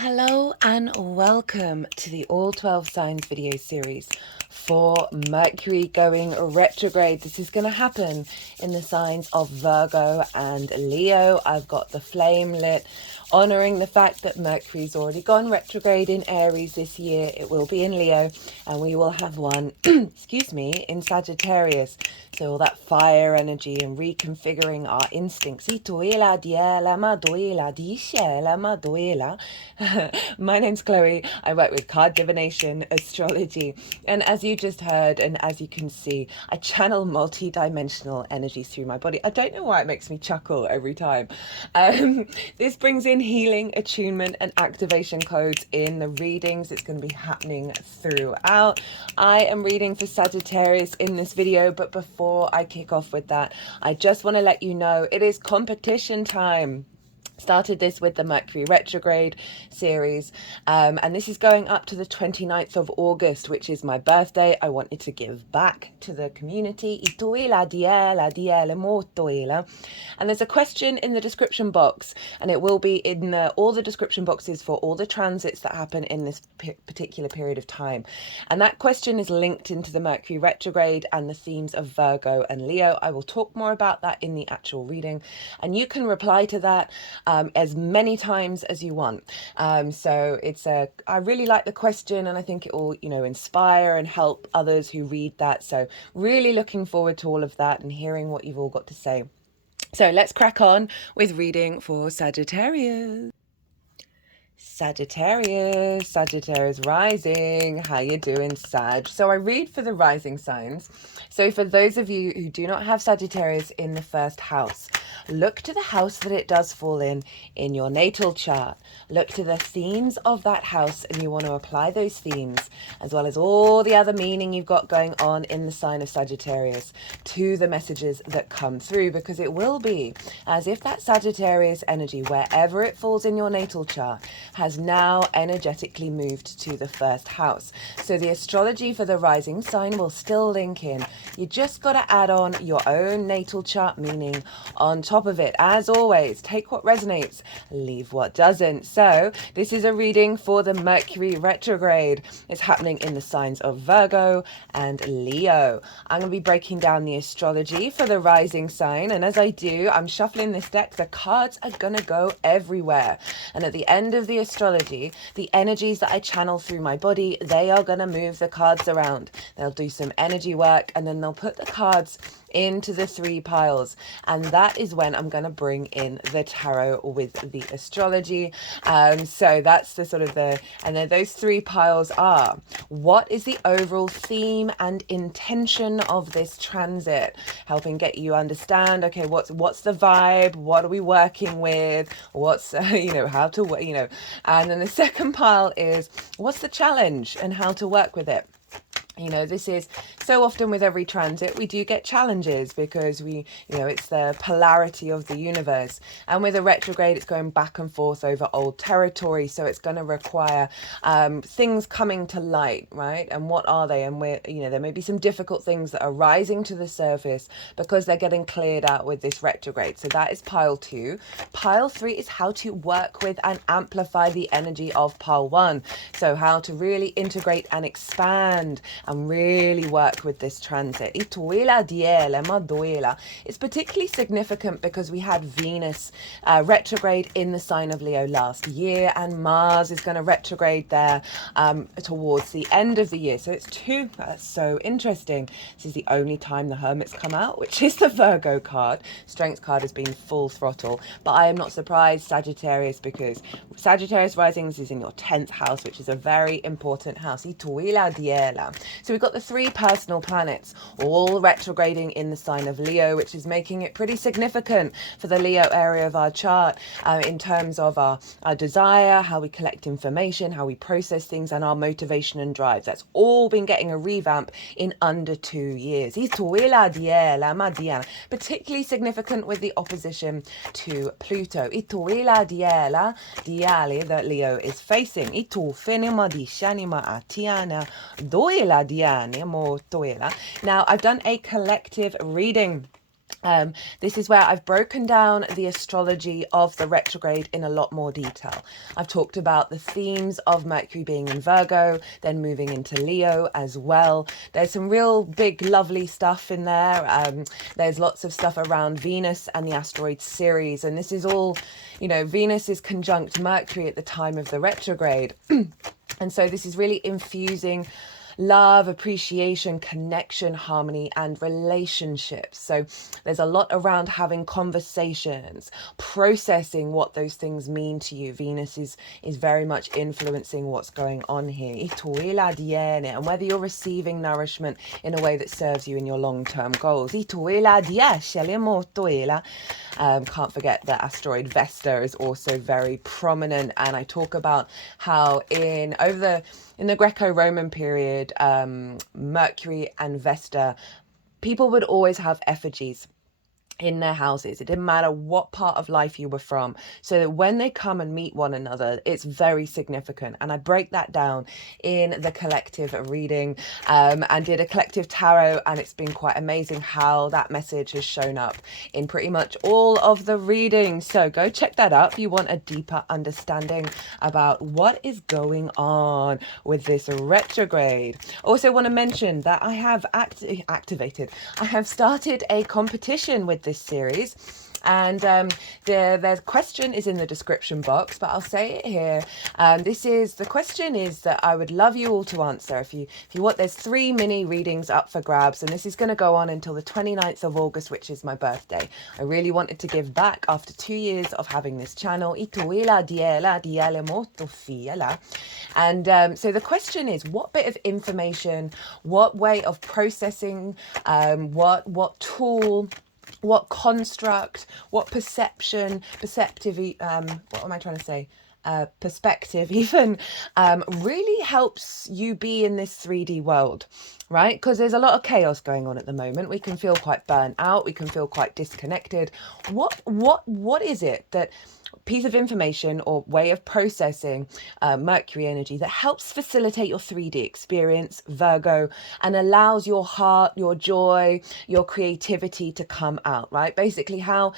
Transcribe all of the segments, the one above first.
Hello and welcome to the All 12 Signs video series for Mercury going retrograde. This is going to happen in the signs of Virgo and Leo. I've got the flame lit, honouring the fact that Mercury's already gone retrograde in Aries this year. It will be in Leo, and we will have one, excuse me, in Sagittarius. So all that fire energy and reconfiguring our instincts. My name's Chloe. I work with card divination, astrology, and as you just heard and as you can see, I channel multi-dimensional energies through my body. I don't know why it makes me chuckle every time. This brings in healing, attunement, and activation codes in the readings. It's going to be happening throughout. I am reading for Sagittarius in this video, but before I kick off with that, I just want to let you know it is competition time. Started this with the Mercury Retrograde series, and this is going up to the 29th of August, which is my birthday. I wanted to give back to the community. And there's a question in the description box, and it will be in all the description boxes for all the transits that happen in this particular period of time. And that question is linked into the Mercury Retrograde and the themes of Virgo and Leo. I will talk more about that in the actual reading, and you can reply to that as many times as you want. So I really like the question, and I think it will, inspire and help others who read that. So really looking forward to all of that and hearing what you've all got to say. So let's crack on with reading for Sagittarius. Sagittarius rising. How you doing, Sag? So I read for the rising signs. So for those of you who do not have Sagittarius in the first house, look to the house that it does fall in your natal chart. Look to the themes of that house, and you want to apply those themes, as well as all the other meaning you've got going on in the sign of Sagittarius, to the messages that come through, because it will be as if that Sagittarius energy, wherever it falls in your natal chart, has now energetically moved to the first house. So the astrology for the rising sign will still link in. You just got to add on your own natal chart meaning on top of it. As always, take what resonates, leave what doesn't. So this is a reading for the Mercury retrograde. It's happening in the signs of Virgo and Leo. I'm going to be breaking down the astrology for the rising sign, and as I do, I'm shuffling this deck. The cards are going to go everywhere, and at the end of the astrology, the energies that I channel through my body, they are going to move the cards around. They'll do some energy work, and then they'll put the cards into the 3 piles, and that is when I'm going to bring in the tarot with the astrology. So that's the sort of and then those 3 piles are, what is the overall theme and intention of this transit, helping get you understand, okay, what's the vibe, what are we working with, what's how to and then the second pile is, what's the challenge and how to work with it. This is so often with every transit, we do get challenges because it's the polarity of the universe. And with a retrograde, it's going back and forth over old territory. So it's going to require things coming to light, right? And what are they? And there may be some difficult things that are rising to the surface because they're getting cleared out with this retrograde. So that is pile 2. Pile 3 is how to work with and amplify the energy of pile 1. So how to really integrate and expand and really work with this transit. It's particularly significant because we had Venus retrograde in the sign of Leo last year, and Mars is going to retrograde there towards the end of the year. So that's so interesting. This is the only time the Hermit's come out, which is the Virgo card. Strength card has been full throttle, but I am not surprised, Sagittarius, because Sagittarius risings is in your 10th house, which is a very important house. So we've got the 3 personal planets all retrograding in the sign of Leo, which is making it pretty significant for the Leo area of our chart in terms of our desire, how we collect information, how we process things, and our motivation and drive. That's all been getting a revamp in under 2 years. Particularly significant with the opposition to Pluto. That Leo is facing. Now, I've done a collective reading This is where I've broken down the astrology of the retrograde in a lot more detail. I've talked about the themes of Mercury being in Virgo, then moving into Leo as well. There's some real big, lovely stuff in there. There's lots of stuff around Venus and the asteroid Ceres. And this is all, you know, Venus is conjunct Mercury at the time of the retrograde. And so this is really infusing love, appreciation, connection, harmony, and relationships. So there's a lot around having conversations, processing what those things mean to you. Venus is very much influencing what's going on here. And whether you're receiving nourishment in a way that serves you in your long-term goals. Can't forget that asteroid Vesta is also very prominent. And I talk about how in the Greco-Roman period, Mercury and Vesta, people would always have effigies in their houses. It didn't matter what part of life you were from, so that when they come and meet one another, it's very significant. And I break that down in the collective reading, and did a collective tarot, and it's been quite amazing how that message has shown up in pretty much all of the readings. So go check that out if you want a deeper understanding about what is going on with this retrograde. Also want to mention that I have I have started a competition with this series, and the question is in the description box, but I'll say it here. The question is that I would love you all to answer. If you want, there's 3 mini readings up for grabs, and this is going to go on until the 29th of August, which is my birthday. I really wanted to give back after 2 years of having this channel. And so the question is, what bit of information, what way of processing, what tool, what construct, what perceptive, what am I trying to say? Perspective even, really helps you be in this 3D world, right? Because there's a lot of chaos going on at the moment. We can feel quite burnt out. We can feel quite disconnected. What is it that piece of information or way of processing Mercury energy that helps facilitate your 3D experience, Virgo, and allows your heart, your joy, your creativity to come out, right? Basically, what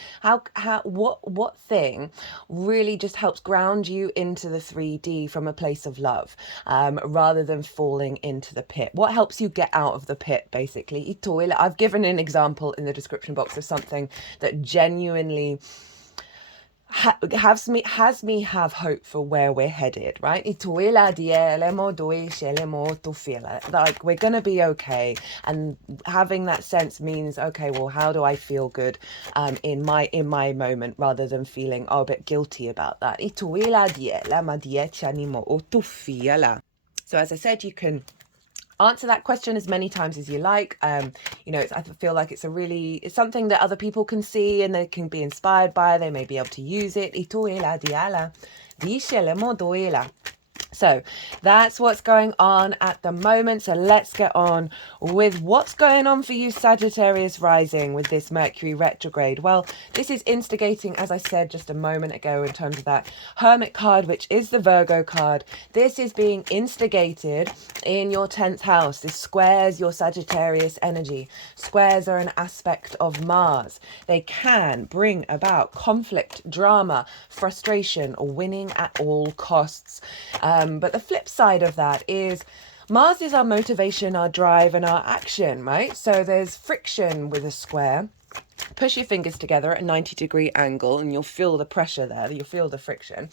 thing really just helps ground you into the 3D from a place of love, rather than falling into the pit? What helps you get out of the pit, basically? I've given an example in the description box of something that genuinely has me have hope for where we're headed, right? Like, we're gonna be okay, and having that sense means, okay, well, how do I feel good in my moment, rather than feeling a bit guilty about that. So as I said, you can answer that question as many times as you like. I feel like it's something that other people can see and they can be inspired by. They may be able to use it. So that's what's going on at the moment. So let's get on with what's going on for you, Sagittarius rising, with this Mercury retrograde. Well, this is instigating, as I said just a moment ago, in terms of that Hermit card, which is the Virgo card. This is being instigated in your 10th house. This squares your Sagittarius energy. Squares are an aspect of Mars. They can bring about conflict, drama, frustration, or winning at all costs. But the flip side of that is Mars is our motivation, our drive, and our action, right? So there's friction with a square. Push your fingers together at a 90-degree angle and you'll feel the pressure there. You'll feel the friction.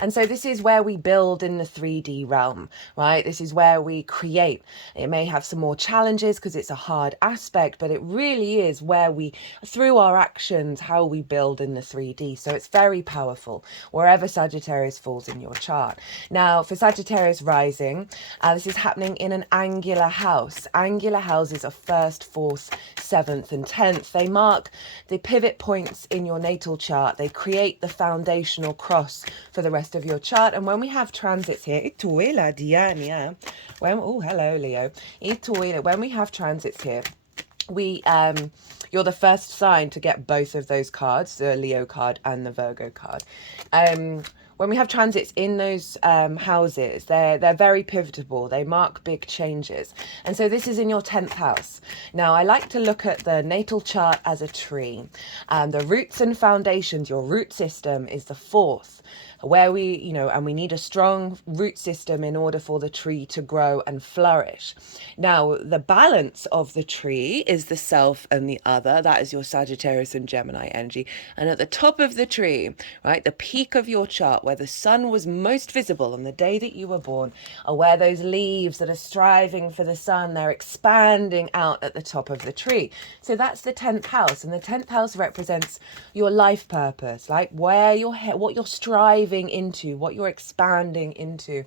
And so this is where we build in the 3D realm, right? This is where we create. It may have some more challenges because it's a hard aspect, but it really is where we, through our actions, how we build in the 3D. So it's very powerful wherever Sagittarius falls in your chart. Now, for Sagittarius rising, this is happening in an angular house. Angular houses are 1st, 4th, 7th, and 10th. They mark the pivot points in your natal chart. They create the foundational cross for the rest of your chart. And when we have transits here, hello Leo, when we have transits here, you're the first sign to get both of those cards, the Leo card and the Virgo card. when we have transits in those houses, they're very pivotal. They mark big changes. And so this is in your 10th house. Now, I like to look at the natal chart as a tree. The roots and foundations, your root system, is the 4th, where we, and we need a strong root system in order for the tree to grow and flourish. Now, the balance of the tree is the self and the other. That is your Sagittarius and Gemini energy. And at the top of the tree, right, the peak of your chart, where the sun was most visible on the day that you were born, are where those leaves that are striving for the sun, they're expanding out at the top of the tree. So that's the 10th house. And the 10th house represents your life purpose, like where you're, what you're striving into, what you're expanding into.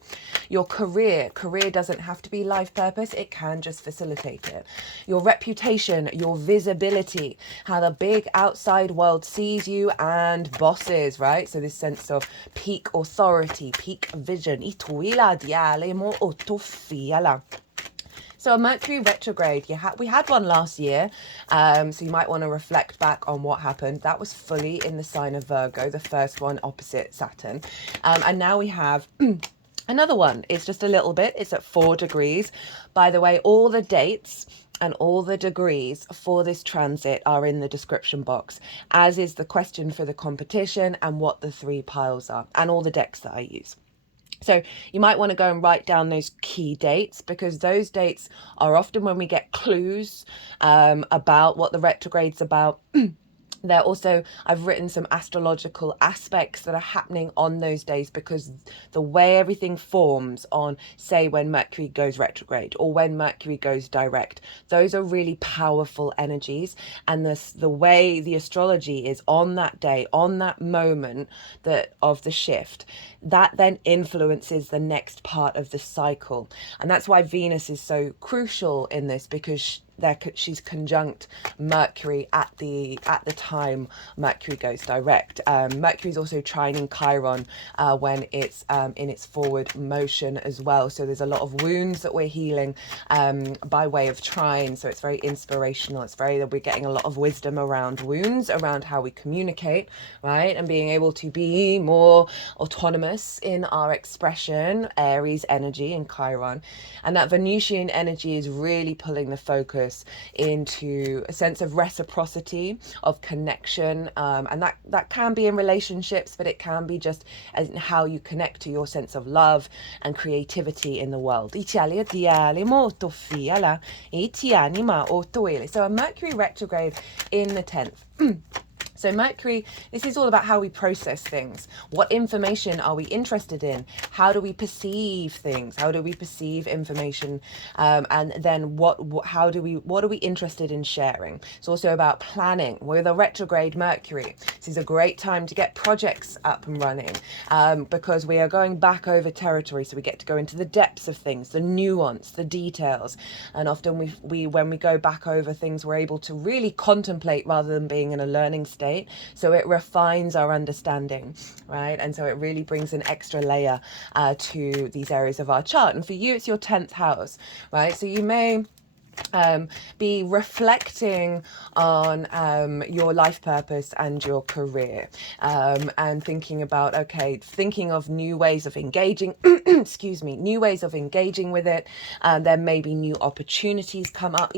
Your career doesn't have to be life purpose, it can just facilitate it. Your reputation, your visibility, how the big outside world sees you, and bosses, right? So this sense of peak authority, peak vision. So a Mercury retrograde, we had one last year, so you might want to reflect back on what happened. That was fully in the sign of Virgo, the first one opposite Saturn. And now we have another one. It's just a little bit. It's at 4 degrees. By the way, all the dates and all the degrees for this transit are in the description box, as is the question for the competition and what the 3 piles are, and all the decks that I use. So you might want to go and write down those key dates, because those dates are often when we get clues about what the retrograde's about. They're also, I've written some astrological aspects that are happening on those days, because the way everything forms on, say, when Mercury goes retrograde or when Mercury goes direct, those are really powerful energies. And the way the astrology is on that day, on that moment of the shift, that then influences the next part of the cycle. And that's why Venus is so crucial in this, because she's conjunct Mercury at the time Mercury goes direct. Mercury's also trining Chiron when it's in its forward motion as well. So there's a lot of wounds that we're healing by way of trine. So it's very inspirational. We're getting a lot of wisdom around wounds, around how we communicate, right? And being able to be more autonomous in our expression. Aries energy in Chiron. And that Venusian energy is really pulling the focus into a sense of reciprocity, of connection, and that can be in relationships, but it can be just as in how you connect to your sense of love and creativity in the world. So a Mercury retrograde in the 10th. So Mercury, this is all about how we process things. What information are we interested in? How do we perceive things? How do we perceive information? And then what are we interested in sharing? It's also about planning. With a retrograde Mercury, this is a great time to get projects up and running, because we are going back over territory. So we get to go into the depths of things, the nuance, the details. And often when we go back over things, we're able to really contemplate rather than being in a learning state. So it refines our understanding, right? And so it really brings an extra layer to these areas of our chart. And for you, it's your 10th house, right? So you may be reflecting on your life purpose and your career, and thinking of new ways of engaging excuse me, new ways of engaging with it. There may be new opportunities come up.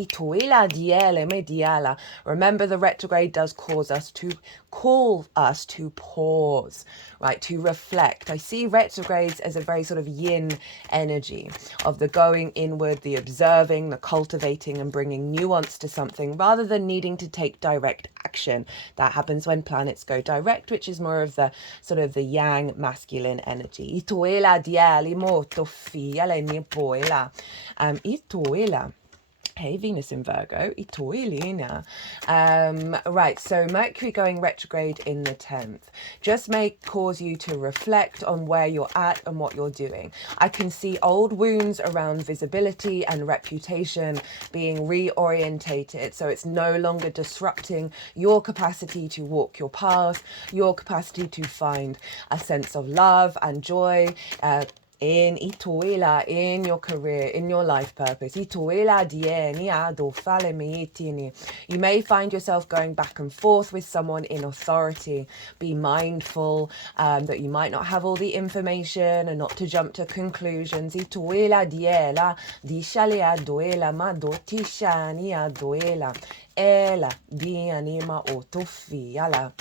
Remember, the retrograde does call us to pause, right, to reflect. I see retrogrades as a very sort of yin energy of the going inward, the observing, the cultivating, and bringing nuance to something rather than needing to take direct action. That happens when planets go direct, which is more of the sort of the yang masculine energy. Hey, Venus in Virgo. Right, so Mercury going retrograde in the 10th just may cause you to reflect on where you're at and what you're doing. I can see old wounds around visibility and reputation being reorientated, so it's no longer disrupting your capacity to walk your path, your capacity to find a sense of love and joy, in itoela, in your career, in your life purpose. Itoela dieni ado fale meitini. You may find yourself going back and forth with someone in authority. Be mindful that you might not have all the information and not to jump to conclusions. Itoela diela, dishale adoela, ma dotishani adoela, ela dianima otofiala.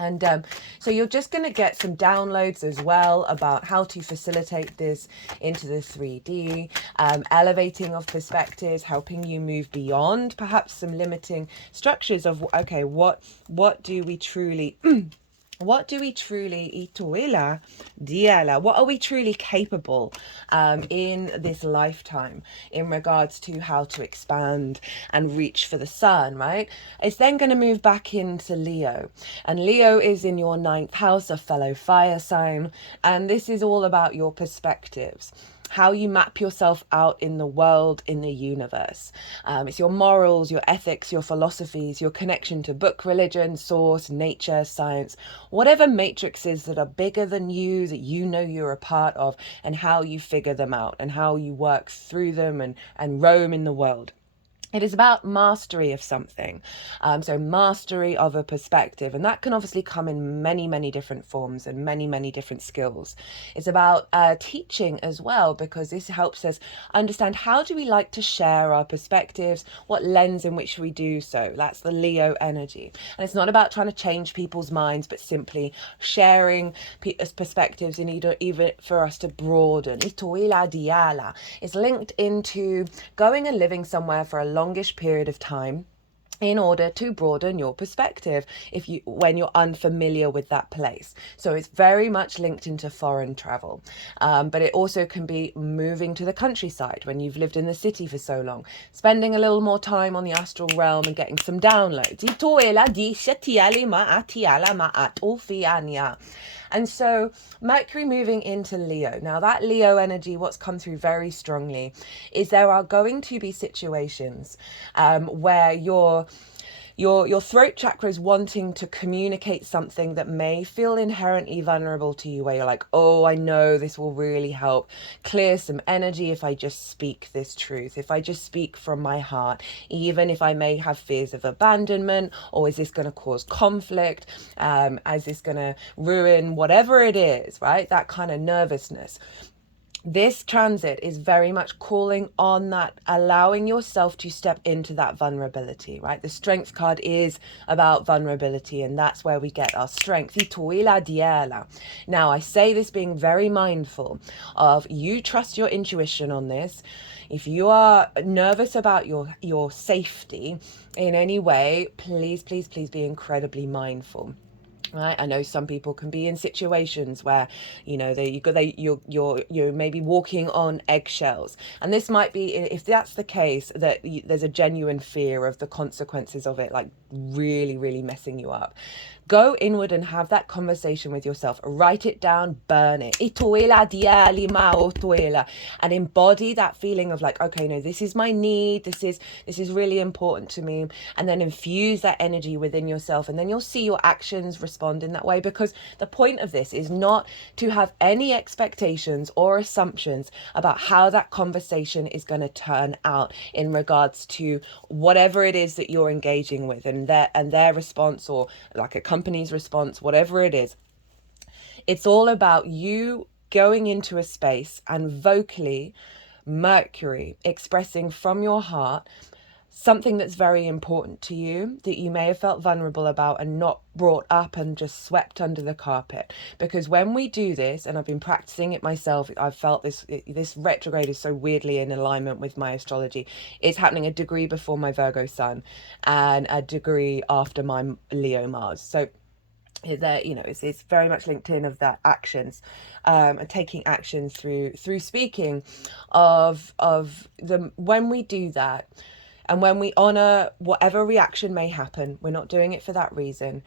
And so you're just going to get some downloads as well about how to facilitate this into the 3D, elevating of perspectives, helping you move beyond perhaps some limiting structures of, okay, what do we truly... What are we truly capable in this lifetime in regards to how to expand and reach for the sun, right? It's then going to move back into Leo. And Leo is in your 9th house, a fellow fire sign. And this is all about your perspectives, how you map yourself out in the world, in the universe. It's your morals, your ethics, your philosophies, your connection to book, religion, source, nature, science, whatever matrices that are bigger than you, that you know you're a part of, and how you figure them out and how you work through them and roam in the world. It is about mastery of something, so mastery of a perspective, and that can obviously come in many, many different forms and many, many different skills. It's about teaching as well, because this helps us understand how do we like to share our perspectives, what lens in which we do so. That's the Leo energy. And it's not about trying to change people's minds, but simply sharing perspectives in even for us to broaden. It's linked into going and living somewhere for a longish period of time in order to broaden your perspective when you're unfamiliar with that place. So it's very much linked into foreign travel, but it also can be moving to the countryside when you've lived in the city for so long, spending a little more time on the astral realm and getting some downloads. And so Mercury moving into Leo. Now that Leo energy, what's come through very strongly is there are going to be situations where your throat chakra is wanting to communicate something that may feel inherently vulnerable to you, where you're like, oh, I know this will really help clear some energy if I just speak this truth, if I just speak from my heart, even if I may have fears of abandonment, or is this going to cause conflict? Is this going to ruin whatever it is, right? That kind of nervousness. This transit is very much calling on that, allowing yourself to step into that vulnerability, right? The strength card is about vulnerability, and that's where we get our strength. Now, I say this being very mindful of you trust your intuition on this. If you are nervous about your safety in any way, please, please, please be incredibly mindful. Right, I know some people can be in situations where, you know, you're maybe walking on eggshells, and this might be, if that's the case, that there's a genuine fear of the consequences of it, like really, really messing you up. Go inward and have that conversation with yourself. Write it down, burn it. And embody that feeling of like, okay, no, this is my need. This is really important to me. And then infuse that energy within yourself. And then you'll see your actions respond in that way, because the point of this is not to have any expectations or assumptions about how that conversation is going to turn out in regards to whatever it is that you're engaging with, and their response, or like a company's response, whatever it is. It's all about you going into a space and vocally, Mercury, expressing from your heart something that's very important to you, that you may have felt vulnerable about and not brought up and just swept under the carpet. Because when we do this, and I've been practicing it myself, I've felt this retrograde is so weirdly in alignment with my astrology. It's happening a degree before my Virgo sun and a degree after my Leo Mars. So there, you know, it's very much linked in of that actions, and taking actions through speaking of the, when we do that, and when we honor whatever reaction may happen, we're not doing it for that reason.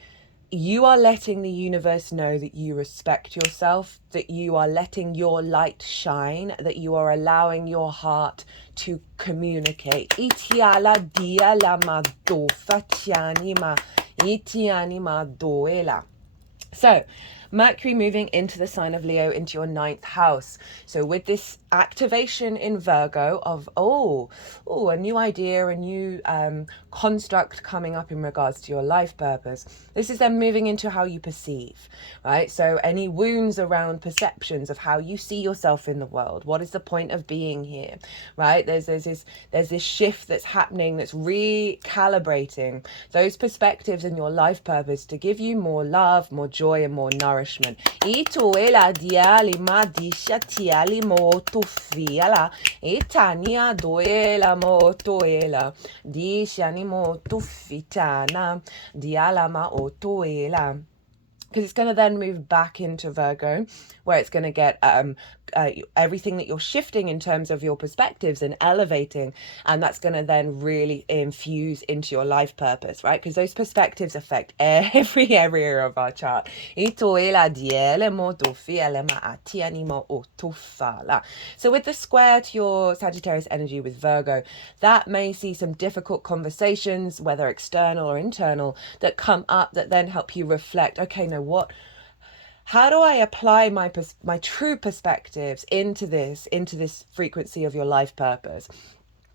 You are letting the universe know that you respect yourself, that you are letting your light shine, that you are allowing your heart to communicate. So Mercury moving into the sign of Leo, into your 9th house. So with this activation in Virgo of, a new idea, a new construct coming up in regards to your life purpose, this is then moving into how you perceive, right? So any wounds around perceptions of how you see yourself in the world, what is the point of being here, right? There's this shift that's happening, that's recalibrating those perspectives in your life purpose to give you more love, more joy, and more nourishment. Ituela diali madisha tiali moto fiala itania doela motoela dishani moto fitana diala ma otoela. Because it's going to then move back into Virgo, where it's going to get everything that you're shifting in terms of your perspectives and elevating, and that's going to then really infuse into your life purpose, right? Because those perspectives affect every area of our chart. So with the square to your Sagittarius energy with Virgo, that may see some difficult conversations, whether external or internal, that come up that then help you reflect, okay, no, how do I apply my true perspectives into this frequency of your life purpose?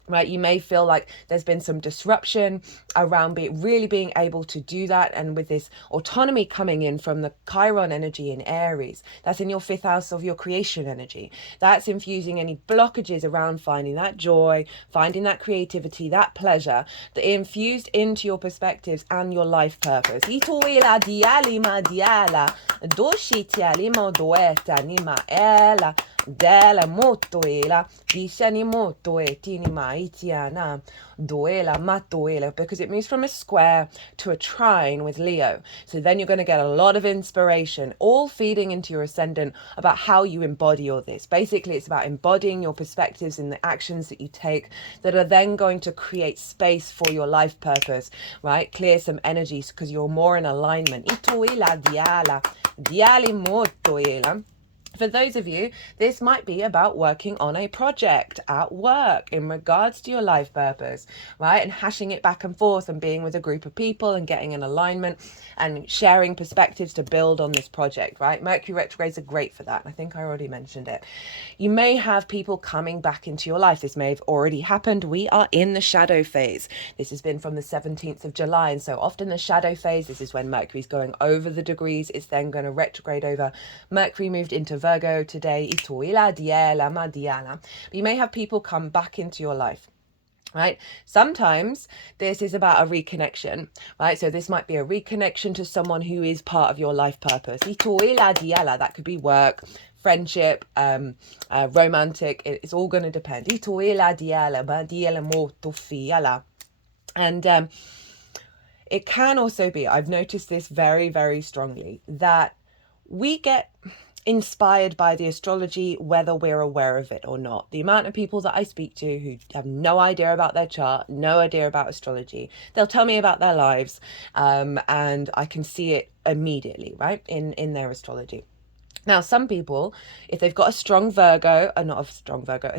Right, you may feel like there's been some disruption around really being able to do that, and with this autonomy coming in from the Chiron energy in Aries, that's in your 5th house of your creation energy, that's infusing any blockages around finding that joy, finding that creativity, that pleasure, that infused into your perspectives and your life purpose. Dela motoela dishani moto etini maitiana doela matoela, because it moves from a square to a trine with Leo. So then you're going to get a lot of inspiration, all feeding into your ascendant, about how you embody all this. Basically, it's about embodying your perspectives in the actions that you take that are then going to create space for your life purpose, right? Clear some energies because you're more in alignment. Itoela diala diali motoela. For those of you, this might be about working on a project at work in regards to your life purpose, right? And hashing it back and forth and being with a group of people and getting an alignment and sharing perspectives to build on this project, right? Mercury retrogrades are great for that. I think I already mentioned it. You may have people coming back into your life. This may have already happened. We are in the shadow phase. This has been from the 17th of July. And so often the shadow phase, this is when Mercury's going over the degrees. It's then going to retrograde over. Mercury moved into Virgo today. But you may have people come back into your life. Right? Sometimes this is about a reconnection, right? So this might be a reconnection to someone who is part of your life purpose. That could be work, friendship, romantic. It's all going to depend. And it can also be, I've noticed this very, very strongly, that we get inspired by the astrology whether we're aware of it or not. The amount of people that I speak to who have no idea about their chart, no idea about astrology, they'll tell me about their lives, and I can see it immediately, right, in their astrology. Now, some people, if they've got a strong Virgo, a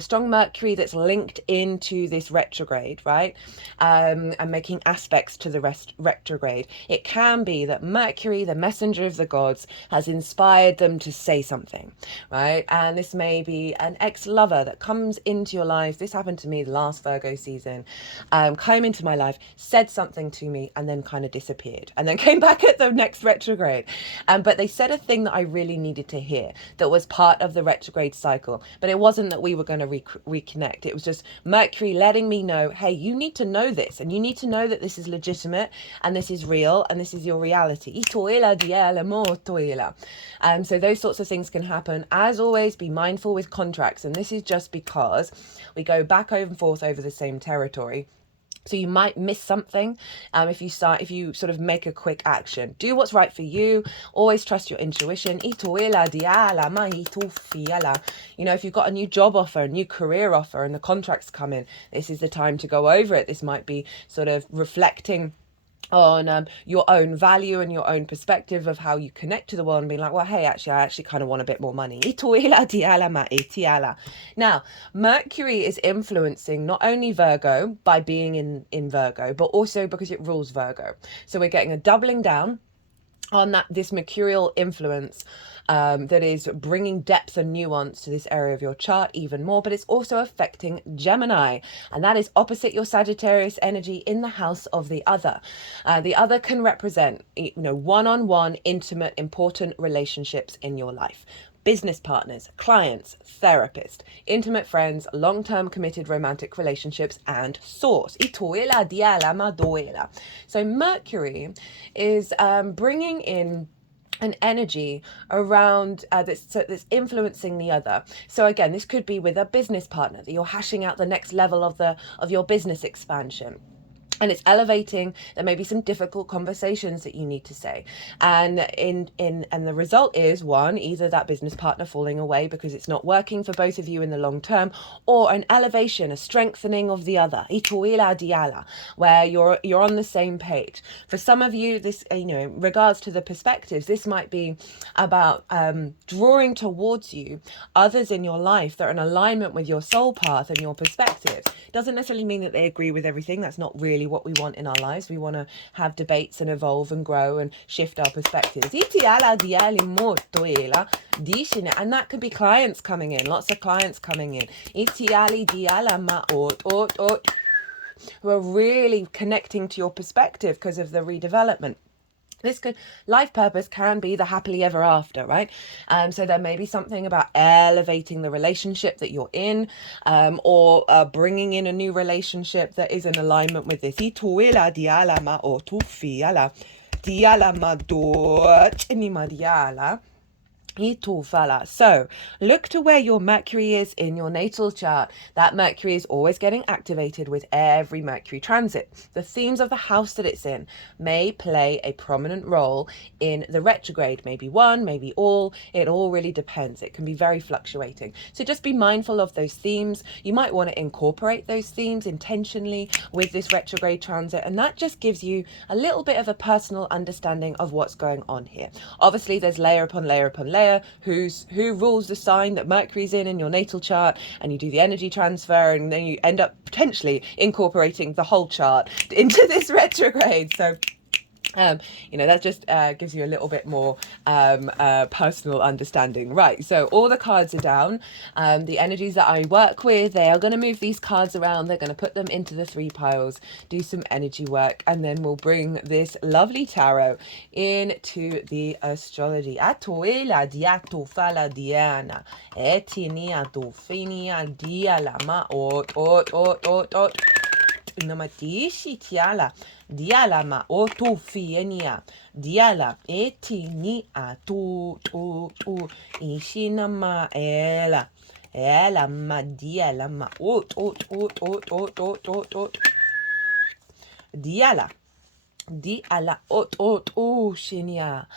strong Mercury that's linked into this retrograde, right, and making aspects to the retrograde, it can be that Mercury, the messenger of the gods, has inspired them to say something, right? And this may be an ex-lover that comes into your life. This happened to me the last Virgo season. Came into my life, said something to me, and then kind of disappeared, and then came back at the next retrograde. But they said a thing that I really needed to hear, that was part of the retrograde cycle. But it wasn't that we were going to reconnect. It was just Mercury letting me know, hey, you need to know this, and you need to know that this is legitimate, and this is real, and this is your reality. So those sorts of things can happen. As always, be mindful with contracts, and this is just because we go back and forth over the same territory. So you might miss something if you sort of make a quick action. Do what's right for you. Always trust your intuition. You know, if you've got a new job offer, a new career offer, and the contracts come in, this is the time to go over it. This might be sort of reflecting on your own value and your own perspective of how you connect to the world, and being like, well, hey, I actually kind of want a bit more money. Now, Mercury is influencing not only Virgo by being in Virgo, but also because it rules Virgo. So we're getting a doubling down on that, this mercurial influence that is bringing depth and nuance to this area of your chart even more, but it's also affecting Gemini, and that is opposite your Sagittarius energy in the house of the other. The other can represent, one-on-one, intimate, important relationships in your life. Business partners, clients, therapists, intimate friends, long-term committed romantic relationships, and source. So Mercury is bringing in an energy around that's influencing the other. So again, this could be with a business partner that you're hashing out the next level of your business expansion. And it's elevating. There may be some difficult conversations that you need to say, and the result is one, either that business partner falling away because it's not working for both of you in the long term, or an elevation, a strengthening of the other, where you're on the same page. For some of you, this in regards to the perspectives, this might be about drawing towards you others in your life that are in alignment with your soul path and your perspective. Doesn't necessarily mean that they agree with everything. That's not really what we want in our lives. We want to have debates and evolve and grow and shift our perspectives. And that could be clients coming in, lots of clients coming in, who are really connecting to your perspective because of the redevelopment. Life purpose can be the happily ever after, right? So there may be something about elevating the relationship that you're in, or bringing in a new relationship that is in alignment with this. So look to where your Mercury is in your natal chart. That Mercury is always getting activated with every Mercury transit. The themes of the house that it's in may play a prominent role in the retrograde. Maybe one, maybe all. It all really depends. It can be very fluctuating. So just be mindful of those themes. You might want to incorporate those themes intentionally with this retrograde transit, and that just gives you a little bit of a personal understanding of what's going on here. Obviously, there's layer upon layer upon layer. Who rules the sign that Mercury's in your natal chart, and you do the energy transfer, and then you end up potentially incorporating the whole chart into this retrograde. So that just gives you a little bit more personal understanding. Right, so all the cards are down. The energies that I work with, they are going to move these cards around. They're going to put them into the 3 piles, do some energy work, and then we'll bring this lovely tarot into the astrology. Atoela diato fala diana etinia to finia dia lama ot namatishi tiala diala ma otu fienia diala eti ni atu tu ishina ma ela ma diala ma ot diala shinia.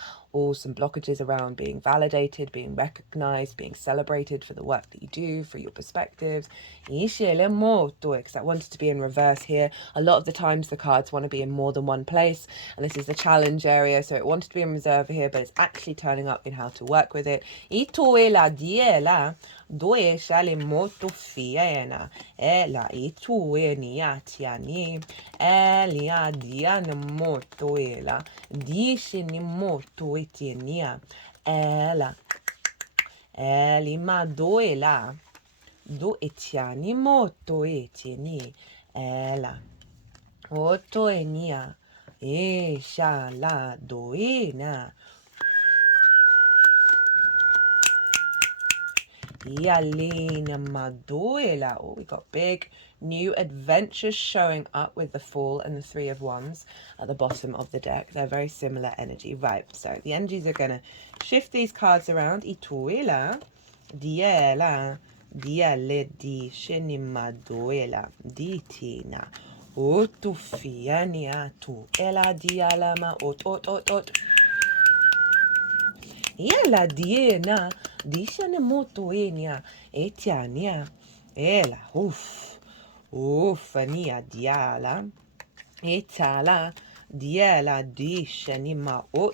Some blockages around being validated, being recognized, being celebrated for the work that you do, for your perspectives. Because that wanted to be in reverse here. A lot of the times the cards want to be in more than one place, and this is the challenge area, so it wanted to be in reserve here, but it's actually turning up in how to work with it. Doe shale moto fiena ela itue niatiani elia diana moto ela dice ni moto etienia ela elima doela do etiani moto etieni ela oto enia e shala doena Yalina Maduela. Oh, we got big new adventures showing up with the Fool and the 3 of Wands at the bottom of the deck. They're very similar energy. Right, so the energies are going to shift these cards around. Ituela, Diela, Diale di Shenimaduela, Ditina, Otufiania tu Ela Dialama, ot. Ela diena, dishane motoenia, etiania, ela, ufania diala, etala, diela, dishanima, ot,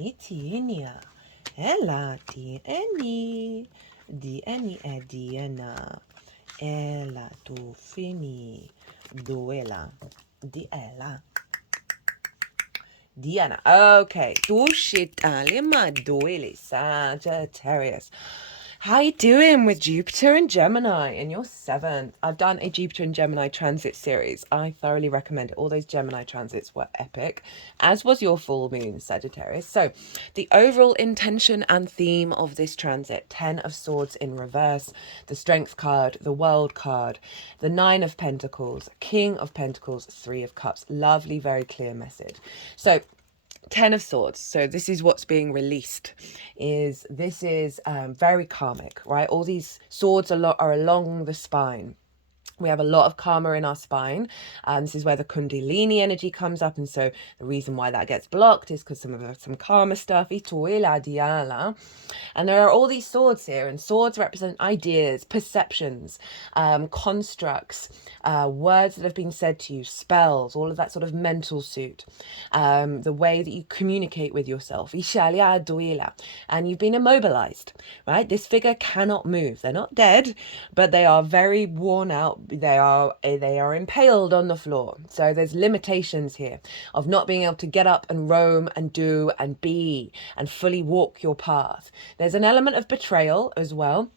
etinia, ela, dieni ediena, ela, tu fini, duela, diela. Diana. Okay. Sagittarius. How you doing with Jupiter and Gemini in your 7th? I've done a Jupiter and Gemini transit series. I thoroughly recommend it. All those Gemini transits were epic, as was your full moon, Sagittarius. So the overall intention and theme of this transit: 10 of Swords in reverse, the Strength card, the World card, the 9 of Pentacles, King of Pentacles, 3 of Cups. Lovely, very clear message. So 10 of Swords. So this is what's being released. This is very karmic, right? All these swords are along the spine. We have a lot of karma in our spine. This is where the Kundalini energy comes up. And so the reason why that gets blocked is because some karma stuff. And there are all these swords here. And swords represent ideas, perceptions, constructs, words that have been said to you, spells, all of that sort of mental suit. The way that you communicate with yourself. And you've been immobilized, right? This figure cannot move. They're not dead, but they are very worn out. They are impaled on the floor. So there's limitations here of not being able to get up and roam and do and be and fully walk your path. There's an element of betrayal as well,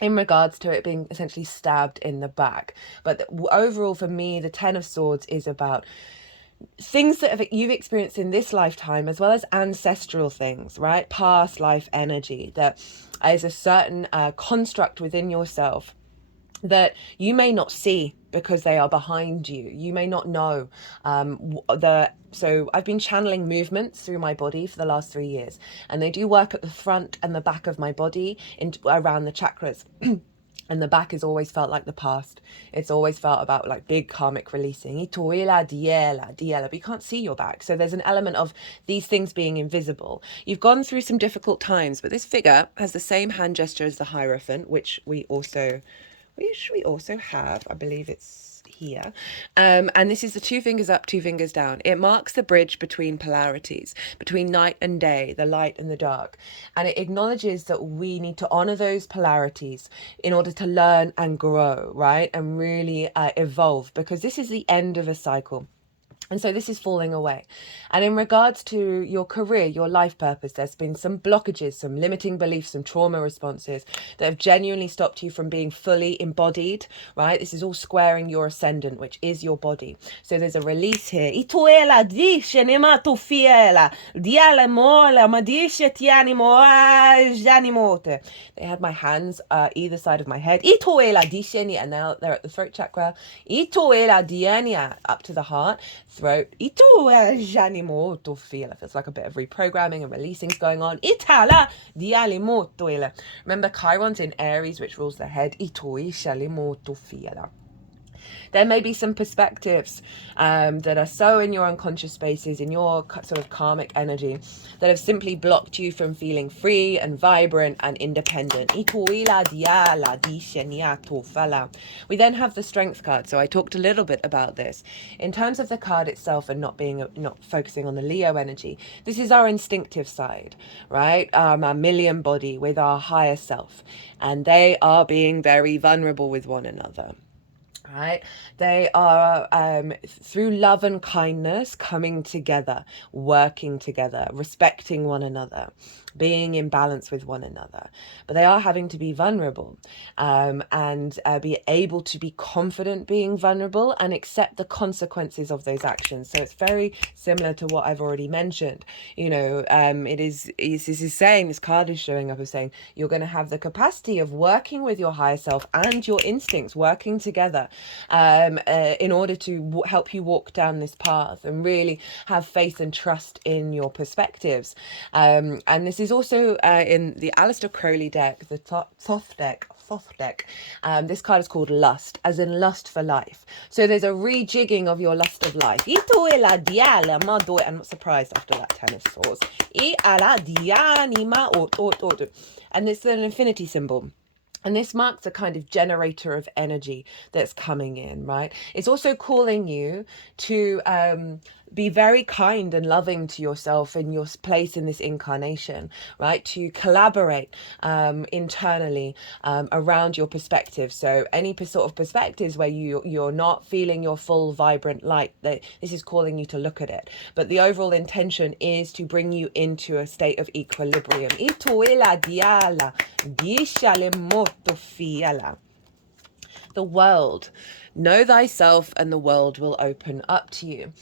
in regards to it being essentially stabbed in the back. But overall, for me, the 10 of Swords is about things that you've experienced in this lifetime, as well as ancestral things, right? Past life energy. That is a certain construct within yourself that you may not see because they are behind you. You may not know. So I've been channeling movements through my body for the last 3 years, and they do work at the front and the back of my body around the chakras. And the back has always felt like the past. It's always felt about like big karmic releasing. But you can't see your back. So there's an element of these things being invisible. You've gone through some difficult times, but this figure has the same hand gesture as the Hierophant, which we also have. I believe it's here. And this is the 2 fingers up, 2 fingers down. It marks the bridge between polarities, between night and day, the light and the dark. And it acknowledges that we need to honor those polarities in order to learn and grow, right? And really evolve, because this is the end of a cycle. And so this is falling away. And in regards to your career, your life purpose, there's been some blockages, some limiting beliefs, some trauma responses that have genuinely stopped you from being fully embodied, right? This is all squaring your ascendant, which is your body. So there's a release here. They had my hands either side of my head. And now they're at the throat chakra. Up to the heart. Throat. It feels like a bit of reprogramming and releasing's going on. Remember, Chiron's in Aries, which rules the head. There may be some perspectives that are so in your unconscious spaces, in your sort of karmic energy, that have simply blocked you from feeling free and vibrant and independent. We then have the Strength card. So I talked a little bit about this. In terms of the card itself and not focusing on the Leo energy, this is our instinctive side, right? Our mammalian body with our higher self. And they are being very vulnerable with one another. Right? They are, through love and kindness, coming together, working together, respecting one another, being in balance with one another. But they are having to be vulnerable and be able to be confident being vulnerable and accept the consequences of those actions. So it's very similar to what I've already mentioned. You know, this card is showing up as saying you're going to have the capacity of working with your higher self and your instincts working together in order to help you walk down this path and really have faith and trust in your perspectives. And this is also in the Aleister Crowley deck, the Thoth deck. This card is called Lust, as in lust for life. So there's a rejigging of your lust of life. I'm not surprised after that 10 of Swords. And it's an infinity symbol. And this marks a kind of generator of energy that's coming in, right? It's also calling you to be very kind and loving to yourself in your place in this incarnation, right? To collaborate internally around your perspective. So any sort of perspectives where you're not feeling your full vibrant light, this is calling you to look at it. But the overall intention is to bring you into a state of equilibrium. The world. Know thyself and the world will open up to you.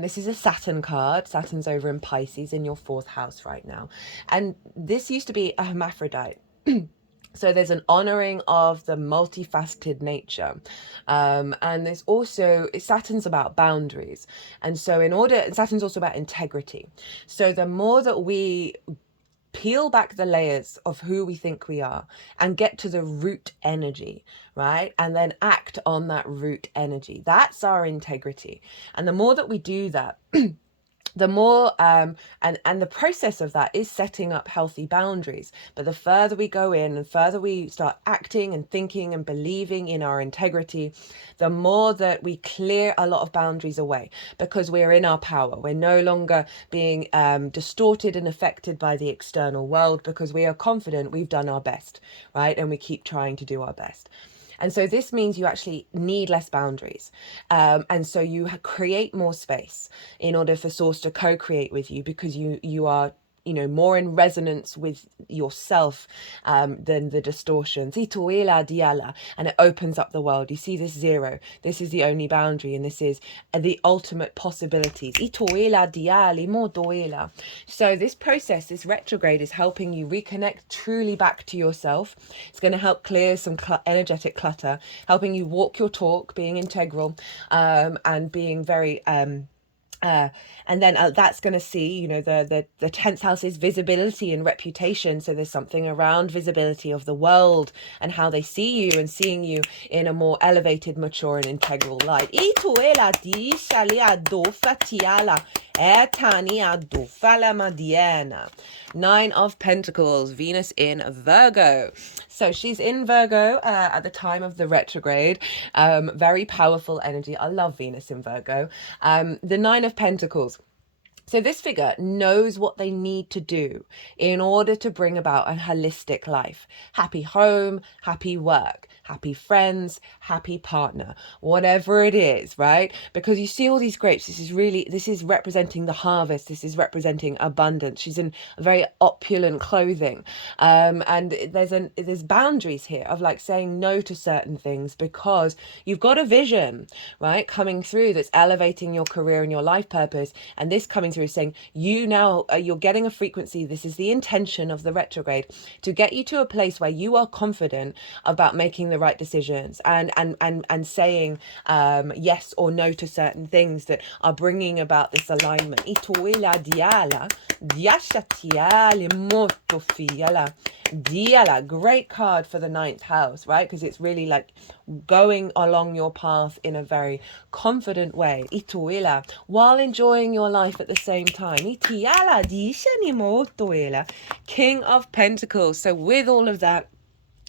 This is a Saturn card. Saturn's over in Pisces in your 4th house right now. And this used to be a hermaphrodite. So there's an honoring of the multifaceted nature. And there's also, Saturn's about boundaries. And so Saturn's also about integrity. So the more that we peel back the layers of who we think we are and get to the root energy, right? And then act on that root energy. That's our integrity. And the more that we do that, the more and the process of that is setting up healthy boundaries. But the further we go in and further we start acting and thinking and believing in our integrity, the more that we clear a lot of boundaries away, because we're in our power. We're no longer being distorted and affected by the external world, because we are confident we've done our best, right? And we keep trying to do our best. And so this means you actually need less boundaries. And so you create more space in order for Source to co-create with you, because you are, more in resonance with yourself than the distortions. And it opens up the world. You see this 0. This is the only boundary, and this is the ultimate possibilities. So this process, this retrograde, is helping you reconnect truly back to yourself. It's going to help clear some energetic clutter, helping you walk your talk, being integral, and being very and then that's going to see, the 10th house is visibility and reputation. So there's something around visibility of the world and how they see you, and seeing you in a more elevated, mature and integral light. 9 of Pentacles, Venus in Virgo. So she's in Virgo at the time of the retrograde. Very powerful energy. I love Venus in Virgo. The 9 of Pentacles. So this figure knows what they need to do in order to bring about a holistic life. Happy home, happy work, happy friends, happy partner, whatever it is, right? Because you see all these grapes, this is representing the harvest. This is representing abundance. She's in very opulent clothing. And there's boundaries here of like saying no to certain things, because you've got a vision, right, coming through that's elevating your career and your life purpose. And this coming through is saying you're getting a frequency. This is the intention of the retrograde, to get you to a place where you are confident about making the right decisions and saying yes or no to certain things that are bringing about this alignment. Great card for the 9th house, right? Because it's really like going along your path in a very confident way, while enjoying your life at the same time. King of Pentacles. So with all of that,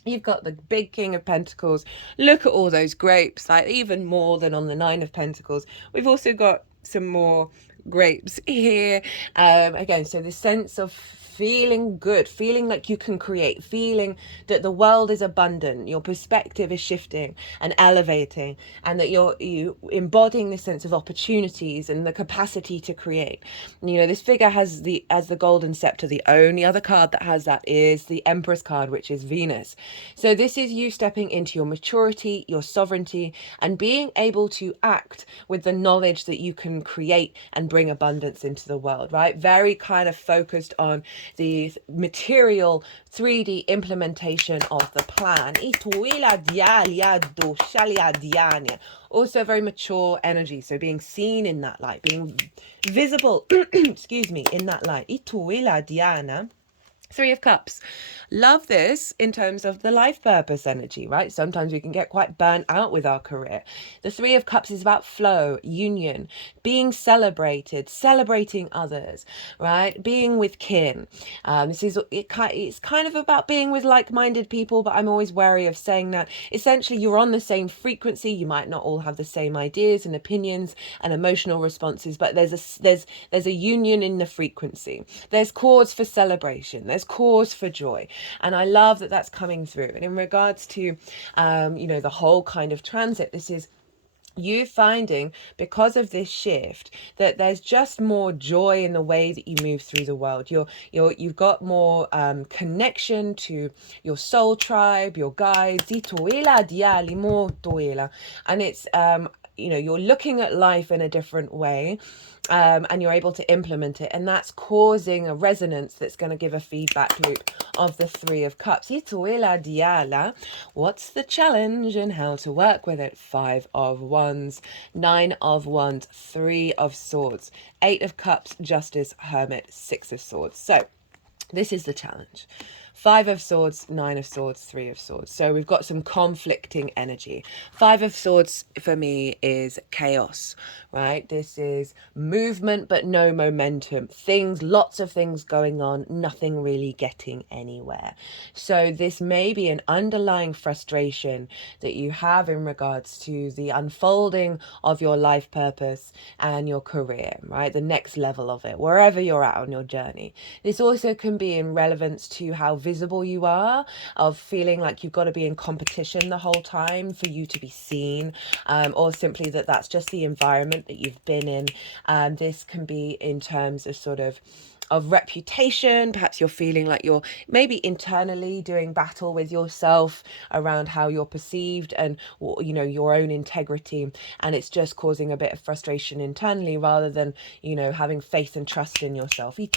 you've got the big King of Pentacles. Look at all those grapes, like even more than on the 9 of Pentacles. We've also got some more grapes here. Again, so the sense of feeling good, feeling like you can create, feeling that the world is abundant, your perspective is shifting and elevating, and that you embodying this sense of opportunities and the capacity to create. This figure has the golden scepter. The only other card that has that is the Empress card, which is Venus. So this is you stepping into your maturity, your sovereignty, and being able to act with the knowledge that you can create and bring abundance into the world, right? Very kind of focused on the material 3D implementation of the plan. Also very mature energy, so being seen in that light, being visible excuse me, in that light. Three of Cups. Love this in terms of the life purpose energy, right? Sometimes we can get quite burnt out with our career. The Three of Cups is about flow, union, being celebrated, celebrating others, right? Being with kin. It's kind of about being with like-minded people, but I'm always wary of saying that. Essentially, you're on the same frequency. You might not all have the same ideas and opinions and emotional responses, but there's a union in the frequency. There's cause for celebration. There's cause for joy. And I love that that's coming through. And in regards to, the whole kind of transit, this is you finding, because of this shift, that there's just more joy in the way that you move through the world. You've got more connection to your soul tribe, your guides. And it's you're looking at life in a different way. And you're able to implement it, and that's causing a resonance that's going to give a feedback loop of the Three of Cups. What's the challenge and how to work with it? Five of Wands, Nine of Wands, Three of Swords, Eight of Cups, Justice, Hermit, Six of Swords. So this is the challenge. Five of Swords, Nine of Swords, Three of Swords. So we've got some conflicting energy. Five of Swords for me is chaos, right? This is movement but no momentum. Lots of things going on, nothing really getting anywhere. So this may be an underlying frustration that you have in regards to the unfolding of your life purpose and your career, right? The next level of it, wherever you're at on your journey. This also can be in relevance to how visible you are, of feeling like you've got to be in competition the whole time for you to be seen, or simply that's just the environment that you've been in. This can be in terms of sort of reputation. Perhaps you're feeling like you're maybe internally doing battle with yourself around how you're perceived and your own integrity, and it's just causing a bit of frustration internally rather than having faith and trust in yourself. In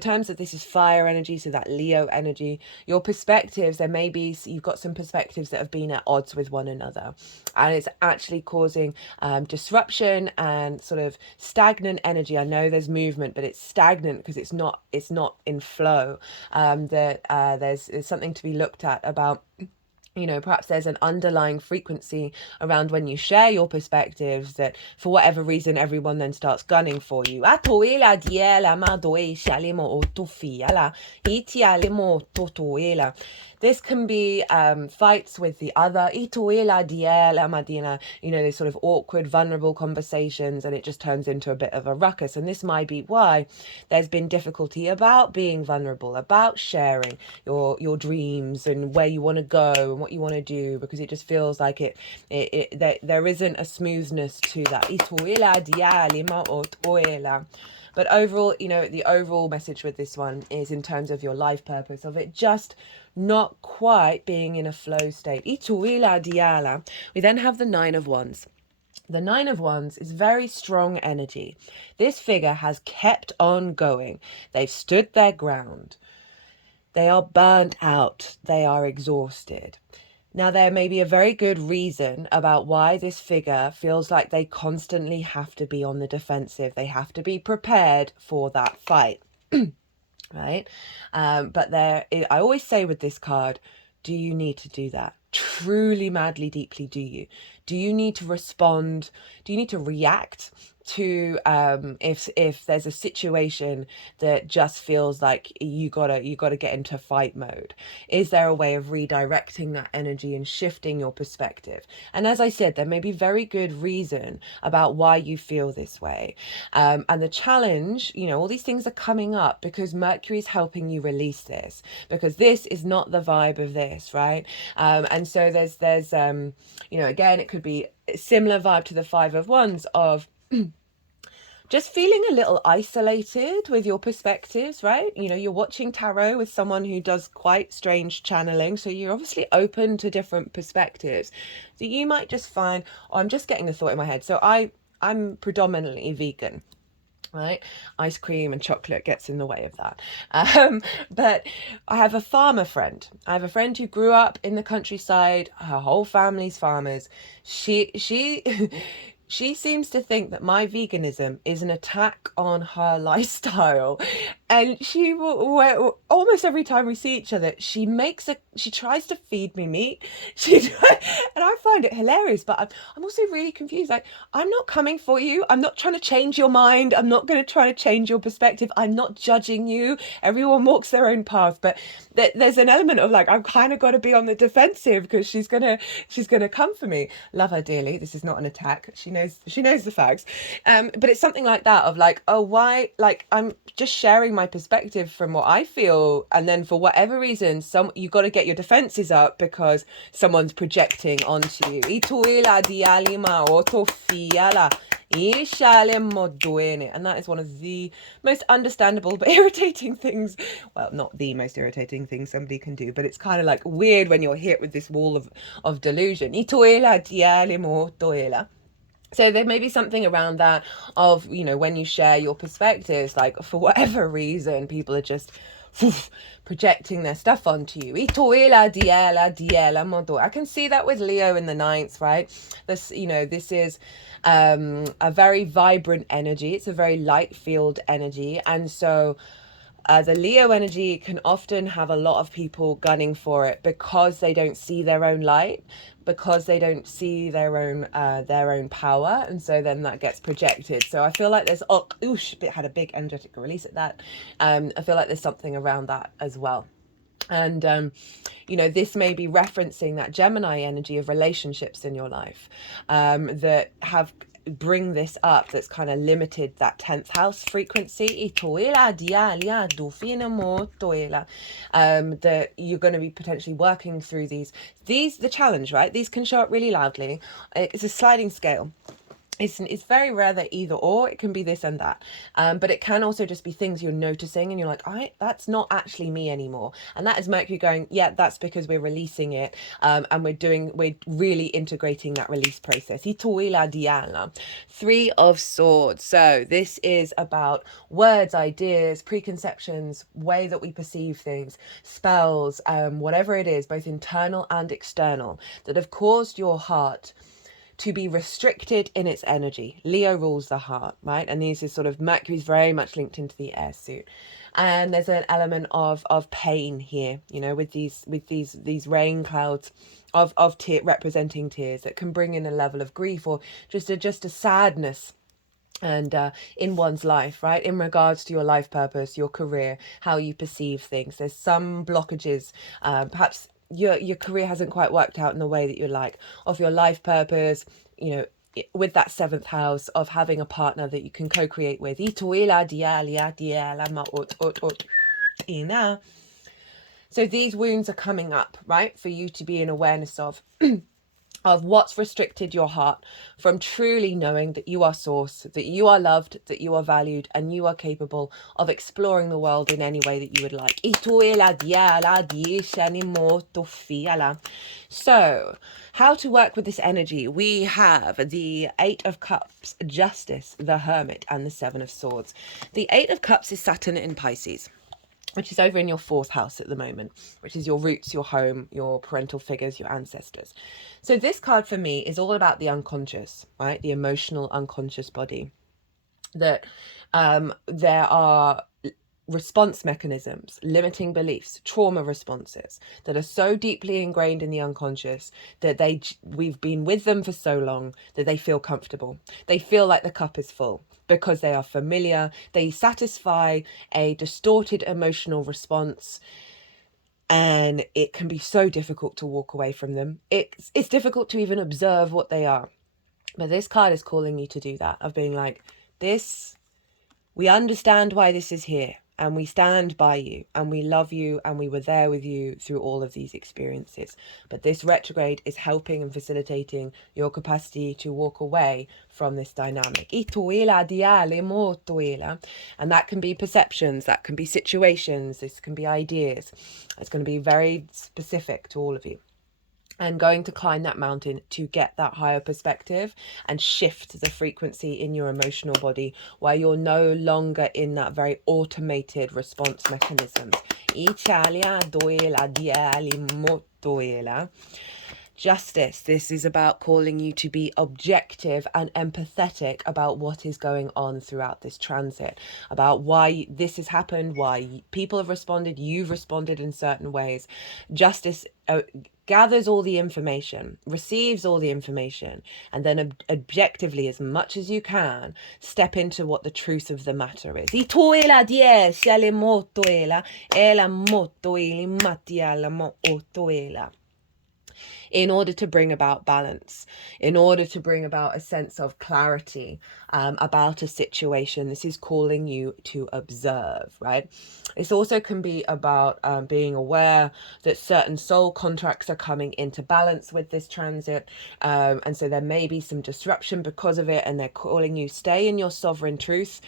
terms of this is fire energy, so that Leo energy, your perspectives, you've got some perspectives that have been at odds with one another, and it's actually causing disruption and sort of stagnant energy. I know there's movement, but it's stagnant because it's not in flow. There's something to be looked at about perhaps there's an underlying frequency around when you share your perspectives that for whatever reason everyone then starts gunning for you. This can be fights with the other, these sort of awkward, vulnerable conversations, and it just turns into a bit of a ruckus. And this might be why there's been difficulty about being vulnerable, about sharing your dreams and where you want to go and what you want to do, because it just feels like there isn't a smoothness to that. But overall, the overall message with this one is in terms of your life purpose, of it just not quite being in a flow state. We then have the Nine of Wands. The Nine of Wands is very strong energy. This figure has kept on going. They've stood their ground. They are burnt out. They are exhausted. Now, there may be a very good reason about why this figure feels like they constantly have to be on the defensive. They have to be prepared for that fight, right? But I always say with this card, do you need to do that? Truly, madly, deeply, do you? Do you need to respond? Do you need to react to if there's a situation that just feels like you gotta get into fight mode? Is there a way of redirecting that energy and shifting your perspective? And as I said, there may be very good reason about why you feel this way, and the challenge, all these things are coming up because Mercury is helping you release this, because this is not the vibe of this, right? And so there's again, it could be a similar vibe to the Five of Wands of just feeling a little isolated with your perspectives, right? You're watching tarot with someone who does quite strange channeling, so you're obviously open to different perspectives. So you might just find, I'm just getting a thought in my head. So I'm predominantly vegan, right? Ice cream and chocolate gets in the way of that. But I have a farmer friend. I have a friend who grew up in the countryside. Her whole family's farmers. She she seems to think that my veganism is an attack on her lifestyle. And she will, almost every time we see each other, she tries to feed me meat. And I find it hilarious, but I'm also really confused. Like, I'm not coming for you. I'm not trying to change your mind. I'm not going to try to change your perspective. I'm not judging you. Everyone walks their own path. But there's an element of like, I've kind of got to be on the defensive because she's gonna come for me. Love her dearly. This is not an attack. She knows the facts. But it's something like that of like, oh, why? Like, I'm just sharing my perspective from what I feel, and then for whatever reason, you got to get your defenses up because someone's projecting onto you. And that is one of the most understandable but irritating things. Well, not the most irritating thing somebody can do, but it's kind of like weird when you're hit with this wall of delusion. So there may be something around that of, you know, when you share your perspectives, like for whatever reason, people are just projecting their stuff onto you. I can see that with Leo in the ninth, right? This, you know, this is a very vibrant energy. It's a very light field energy. And so the Leo energy can often have a lot of people gunning for it because they don't see their own light, because they don't see their own power, and so then that gets projected. So I feel like there's had a big energetic release at that. I feel like there's something around that as well. And you know, this may be referencing that Gemini energy of relationships in your life that have bring this up, that's kind of limited that 10th house frequency, that you're going to be potentially working through these the challenge, right? These can show up really loudly. It's a sliding scale. It's very rare that either or, it can be this and that, but it can also just be things you're noticing and you're like, that's not actually me anymore. And that is Mercury going, yeah, that's because we're releasing it, and we're really integrating that release process. Three of Swords. So this is about words, ideas, preconceptions, way that we perceive things, spells, whatever it is, both internal and external, that have caused your heart to be restricted in its energy. Leo rules the heart, right? And these is sort of, Mercury's very much linked into the air suit. And there's an element of pain here, you know, with these rain clouds of representing tears that can bring in a level of grief or just a sadness and in one's life, right, in regards to your life purpose, your career, how you perceive things. There's some blockages, perhaps your career hasn't quite worked out in the way that you like, of your life purpose, you know, with that 7th house of having a partner that you can co-create with. So these wounds are coming up, right, for you to be in awareness of what's restricted your heart from truly knowing that you are source, that you are loved, that you are valued, and you are capable of exploring the world in any way that you would like. So, how to work with this energy? We have the 8 of Cups, Justice, the Hermit, and the 7 of Swords. The 8 of Cups is Saturn in Pisces, which is over in your 4th house at the moment, which is your roots, your home, your parental figures, your ancestors. So this card for me is all about the unconscious, right? The emotional unconscious body. That there are response mechanisms, limiting beliefs, trauma responses that are so deeply ingrained in the unconscious that we've been with them for so long that they feel comfortable. They feel like the cup is full because they are familiar. They satisfy a distorted emotional response, and it can be so difficult to walk away from them. It's difficult to even observe what they are. But this card is calling you to do that, of being like, we understand why this is here, and we stand by you, and we love you, and we were there with you through all of these experiences. But this retrograde is helping and facilitating your capacity to walk away from this dynamic. And that can be perceptions, that can be situations, this can be ideas. It's going to be very specific to all of you. And going to climb that mountain to get that higher perspective and shift the frequency in your emotional body, where you're no longer in that very automated response mechanisms. Justice. This is about calling you to be objective and empathetic about what is going on throughout this transit, about why this has happened, why people have responded, you've responded in certain ways. Justice gathers all the information, receives all the information, and then objectively, as much as you can, step into what the truth of the matter is. In order to bring about balance, in order to bring about a sense of clarity about a situation. This is calling you to observe, right? This also can be about being aware that certain soul contracts are coming into balance with this transit. And so there may be some disruption because of it, and they're calling you stay in your sovereign truth,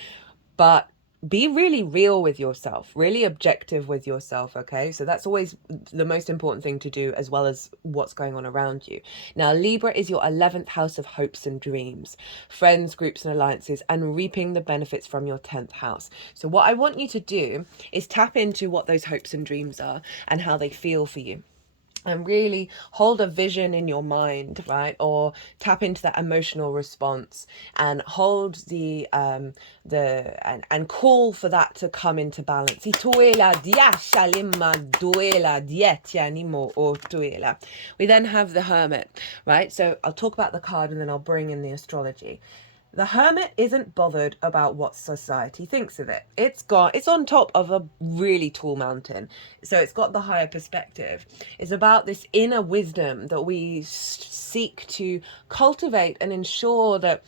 but be really real with yourself, really objective with yourself, okay? So that's always the most important thing to do, as well as what's going on around you. Now, Libra is your 11th house of hopes and dreams, friends, groups, and alliances, and reaping the benefits from your 10th house. So what I want you to do is tap into what those hopes and dreams are and how they feel for you. And really hold a vision in your mind, right? Or tap into that emotional response and hold and call for that to come into balance. We then have the Hermit, right? So I'll talk about the card and then I'll bring in the astrology. The Hermit isn't bothered about what society thinks of it. It's on top of a really tall mountain. So it's got the higher perspective. It's about this inner wisdom that we seek to cultivate and ensure that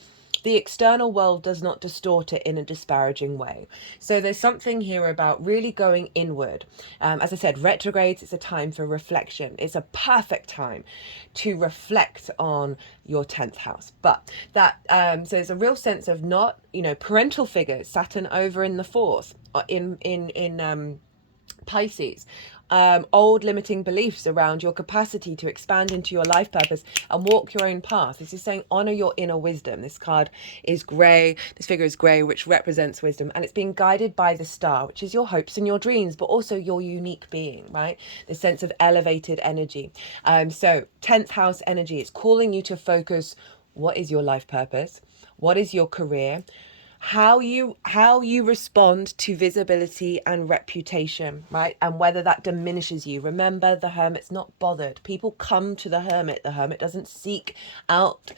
the external world does not distort it in a disparaging way. So there's something here about really going inward. As I said, retrogrades, it's a time for reflection. It's a perfect time to reflect on your 10th house. But that, so there's a real sense of not, parental figures, Saturn over in the 4th, in Pisces. Old limiting beliefs around your capacity to expand into your life purpose and walk your own path. This is saying honor your inner wisdom. This card is grey. This figure is grey, which represents wisdom, and it's being guided by the star, which is your hopes and your dreams, but also your unique being, right? This sense of elevated energy. So 10th house energy is calling you to focus. What is your life purpose? What is your career? How you respond to visibility and reputation, right? And whether that diminishes you. Remember, the Hermit's not bothered. People come to the Hermit. The Hermit doesn't seek out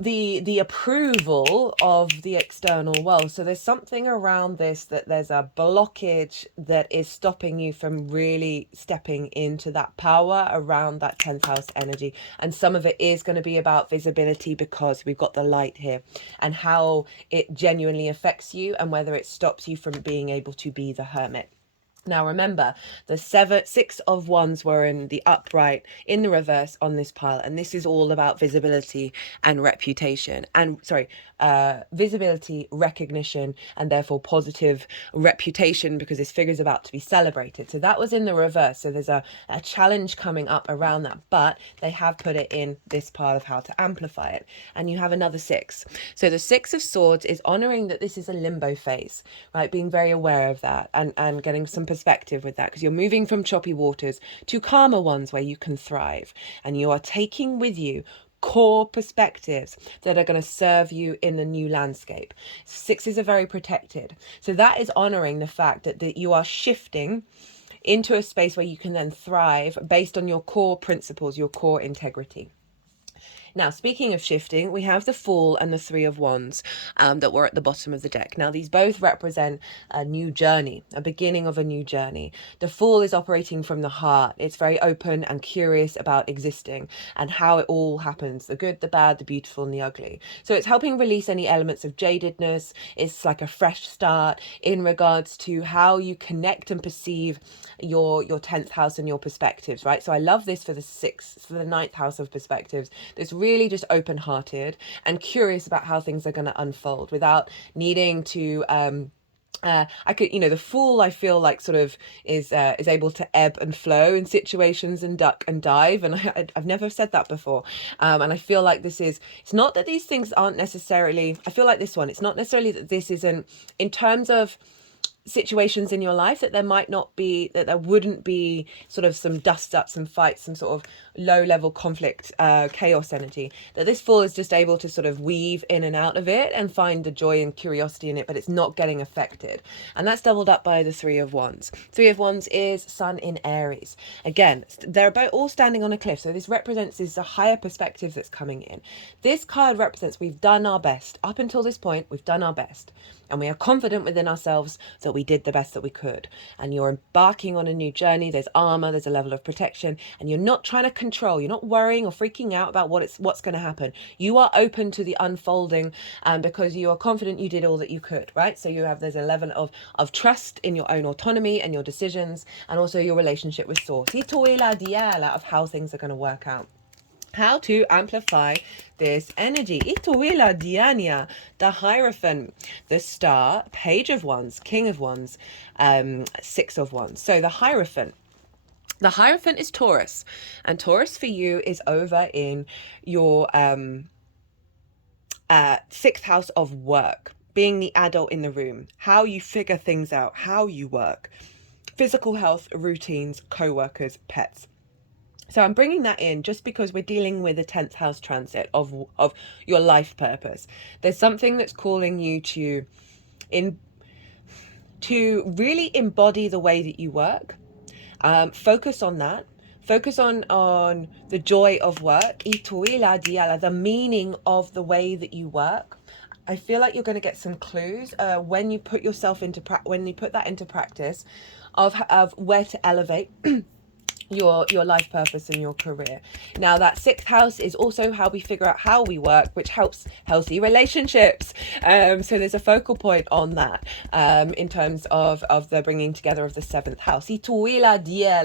the approval of the external world. So there's something around this, that there's a blockage that is stopping you from really stepping into that power around that 10th house energy. And some of it is going to be about visibility, because we've got the light here, and how it genuinely affects you and whether it stops you from being able to be the Hermit. Now remember, the 6 of Wands were in the upright, in the reverse on this pile, and this is all about visibility and reputation, and visibility, recognition, and therefore positive reputation, because this figure is about to be celebrated. So that was in the reverse. So there's a challenge coming up around that, but they have put it in this pile of how to amplify it. And you have another 6. So the 6 of Swords is honoring that this is a limbo phase, right? Being very aware of that and getting some perspective with that, because you're moving from choppy waters to calmer ones where you can thrive, and you are taking with you core perspectives that are going to serve you in the new landscape. 6s are very protected. So that is honoring the fact that you are shifting into a space where you can then thrive based on your core principles, your core integrity. Now, speaking of shifting, we have the Fool and the 3 of Wands that were at the bottom of the deck. Now, these both represent a new journey, a beginning of a new journey. The Fool is operating from the heart. It's very open and curious about existing and how it all happens, the good, the bad, the beautiful, and the ugly. So it's helping release any elements of jadedness. It's like a fresh start in regards to how you connect and perceive your 10th house and your perspectives, right? So I love this for the 9th house of perspectives. This really just open-hearted and curious about how things are going to unfold without needing to the Fool, I feel like, sort of is able to ebb and flow in situations and duck and dive, and I've never said that before, and I feel like it's not that these things aren't necessarily, I feel like this one, it's not necessarily that this isn't, in terms of situations in your life that there might not be, that there wouldn't be sort of some dust up, some fights, some sort of low level conflict, chaos energy, that this Fool is just able to sort of weave in and out of it and find the joy and curiosity in it, but it's not getting affected. And that's doubled up by the Three of Wands. Three of Wands is Sun in Aries. Again, they're both all standing on a cliff, so this represents is a higher perspective that's coming in. This card represents we've done our best up until this point. We've done our best, and we are confident within ourselves that we did the best that we could. And you're embarking on a new journey. There's armor, there's a level of protection, and you're not trying to control. You're not worrying or freaking out about what's going to happen. You are open to the unfolding, because you are confident you did all that you could, right? So there's a level of trust in your own autonomy and your decisions, and also your relationship with Source. Of how things are going to work out. How to amplify this energy. Ituila Diania, the Hierophant, the Star, Page of Wands, King of Wands, Six of Wands. So the Hierophant. The Hierophant is Taurus, and Taurus for you is over in your sixth house of work, being the adult in the room, how you figure things out, how you work, physical health, routines, co-workers, pets. So I'm bringing that in just because we're dealing with a 10th house transit of your life purpose. There's something that's calling you to really embody the way that you work. Focus on that. Focus on the joy of work, the meaning of the way that you work. I feel like you're going to get some clues when you put that into practice of where to elevate your life purpose and your career. Now that sixth house is also how we figure out how we work, which helps healthy relationships. So there's a focal point on that in terms of the bringing together of the seventh house. There's a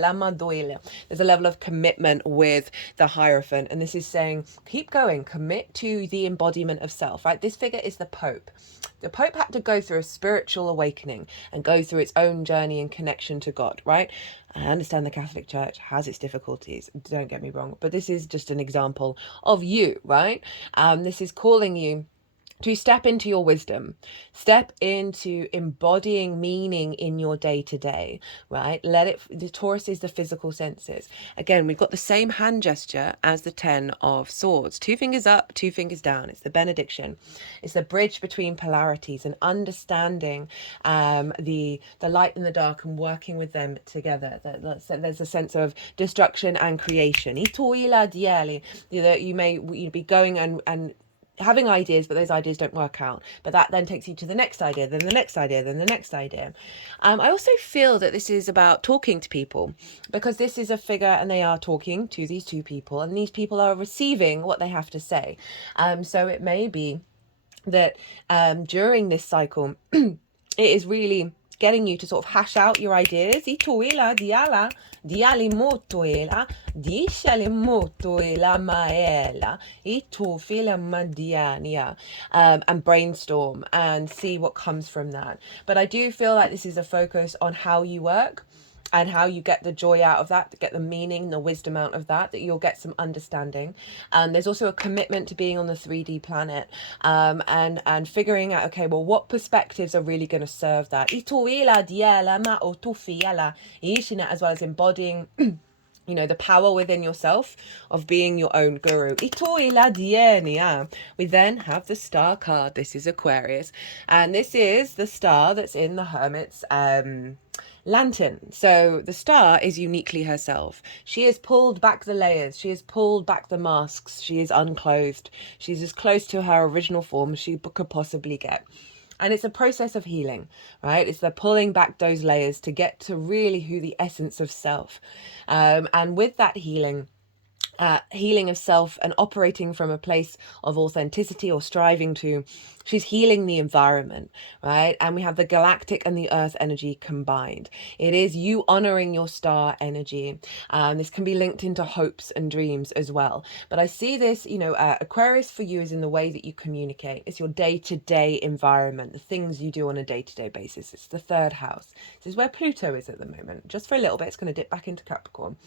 level of commitment with the Hierophant, and this is saying keep going, commit to the embodiment of self, right? This figure is the Pope. The Pope had to go through a spiritual awakening and go through its own journey and connection to God, right? I understand the Catholic Church has its difficulties, don't get me wrong, but this is just an example of you, right? This is calling you to step into your wisdom, step into embodying meaning in your day-to-day, right? The Taurus is the physical senses. Again, we've got the same hand gesture as the 10 of Swords. 2 fingers up, 2 fingers down. It's the benediction. It's the bridge between polarities and understanding the light and the dark and working with them together. There's a sense of destruction and creation. You may be going and having ideas, but those ideas don't work out. But that then takes you to the next idea, then the next idea, then the next idea. I also feel that this is about talking to people, because this is a figure and they are talking to these two people, and these people are receiving what they have to say. So it may be that during this cycle, it is really getting you to sort of hash out your ideas. And brainstorm and see what comes from that. But I do feel like this is a focus on how you work and how you get the joy out of that, to get the meaning, the wisdom out of that you'll get some understanding. There's also a commitment to being on the 3D planet, and figuring out, okay, well, what perspectives are really going to serve that, as well as embodying the power within yourself of being your own guru. We then have the Star card. This is Aquarius, and this is the star that's in the Hermit's lantern. So the star is uniquely herself. She has pulled back the layers. She has pulled back the masks. She is unclothed. She's as close to her original form as she could possibly get. And it's a process of healing, right? It's the pulling back those layers to get to really who the essence of self. And with that healing of self and operating from a place of authenticity or striving to, she's healing the environment, right? And we have the galactic and the earth energy combined. It is you honoring your star energy. This can be linked into hopes and dreams as well. But I see this, Aquarius for you is in the way that you communicate. It's your day-to-day environment, the things you do on a day-to-day basis. It's the 3rd house. This is where Pluto is at the moment. Just for a little bit, it's going to dip back into Capricorn.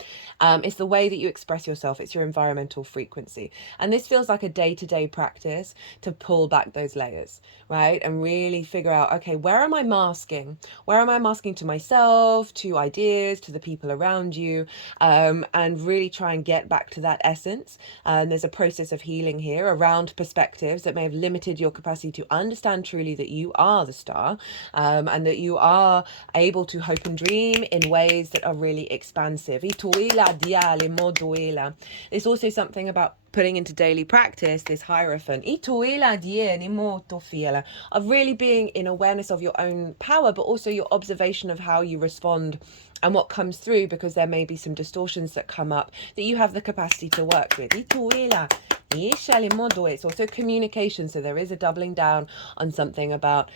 It's the way that you express yourself. It's your environmental frequency. And this feels like a day-to-day practice to pull back those layers. layers, right? And really figure out, okay, where am I masking? Where am I masking to myself, to ideas, to the people around you, and really try and get back to that essence. And there's a process of healing here around perspectives that may have limited your capacity to understand truly that you are the star, and that you are able to hope and dream in ways that are really expansive. There's also something about putting into daily practice this hierophant of really being in awareness of your own power, but also your observation of how you respond and what comes through, because there may be some distortions that come up that you have the capacity to work with. It's also communication, so there is a doubling down on something about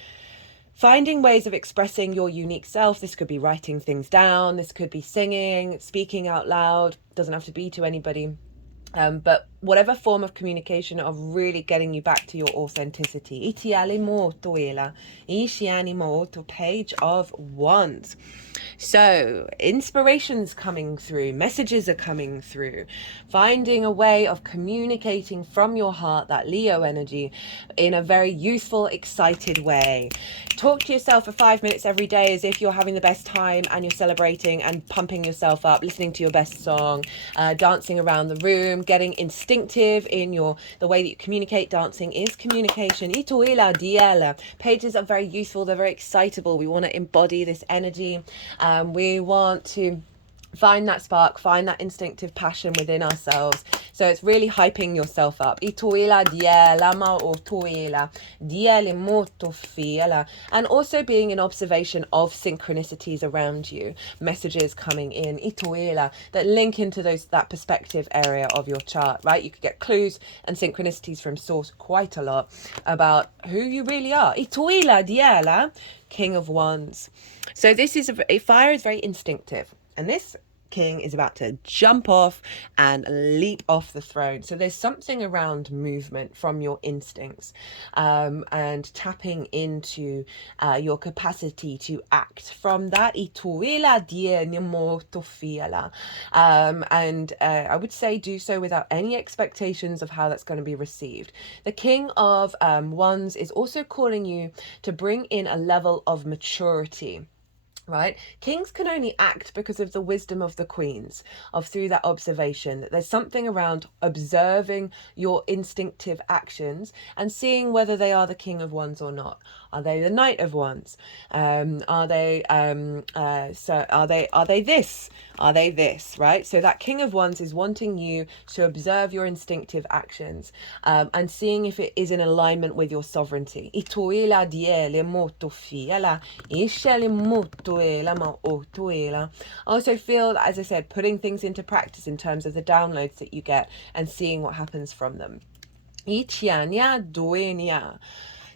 finding ways of expressing your unique self. This could be writing things down, this could be singing, speaking out loud, doesn't have to be to anybody. But whatever form of communication of really getting you back to your authenticity. Page of Wands. So inspiration's coming through, messages are coming through, finding a way of communicating from your heart, that Leo energy, in a very youthful, excited way. Talk to yourself for 5 minutes every day as if you're having the best time and you're celebrating and pumping yourself up, listening to your best song, dancing around the room, getting instinctive in the way that you communicate. Dancing is communication. Pages are very useful, they're very excitable. We want to embody this energy. We want to find that spark, find that instinctive passion within ourselves. So it's really hyping yourself up. And also being in observation of synchronicities around you, messages coming in that link into that perspective area of your chart, right? You could get clues and synchronicities from source quite a lot about who you really are. King of Wands. So this is fire is very instinctive, and this king is about to jump off and leap off the throne. So there's something around movement from your instincts, and tapping into your capacity to act from that. And I would say do so without any expectations of how that's going to be received. The King of Wands is also calling you to bring in a level of maturity. Right? Kings can only act because of the wisdom of the queens, through that observation, that there's something around observing your instinctive actions and seeing whether they are the King of Wands or not. Are they the Knight of Wands? Are they this? Are they this? Right? So that King of Wands is wanting you to observe your instinctive actions, and seeing if it is in alignment with your sovereignty. I also feel, as I said, putting things into practice in terms of the downloads that you get and seeing what happens from them.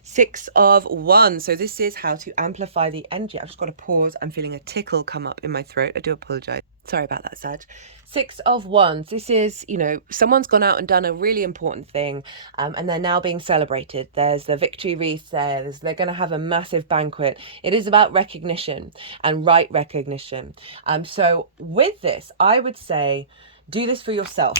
Six of Wands. So this is how to amplify the energy. I've just got to pause. I'm feeling a tickle come up in my throat. I do apologize. Sorry about that, Sag. Six of Wands. This is, someone's gone out and done a really important thing, and they're now being celebrated. There's the victory wreath there. They're going to have a massive banquet. It is about recognition and right recognition. So with this, I would say, do this for yourself.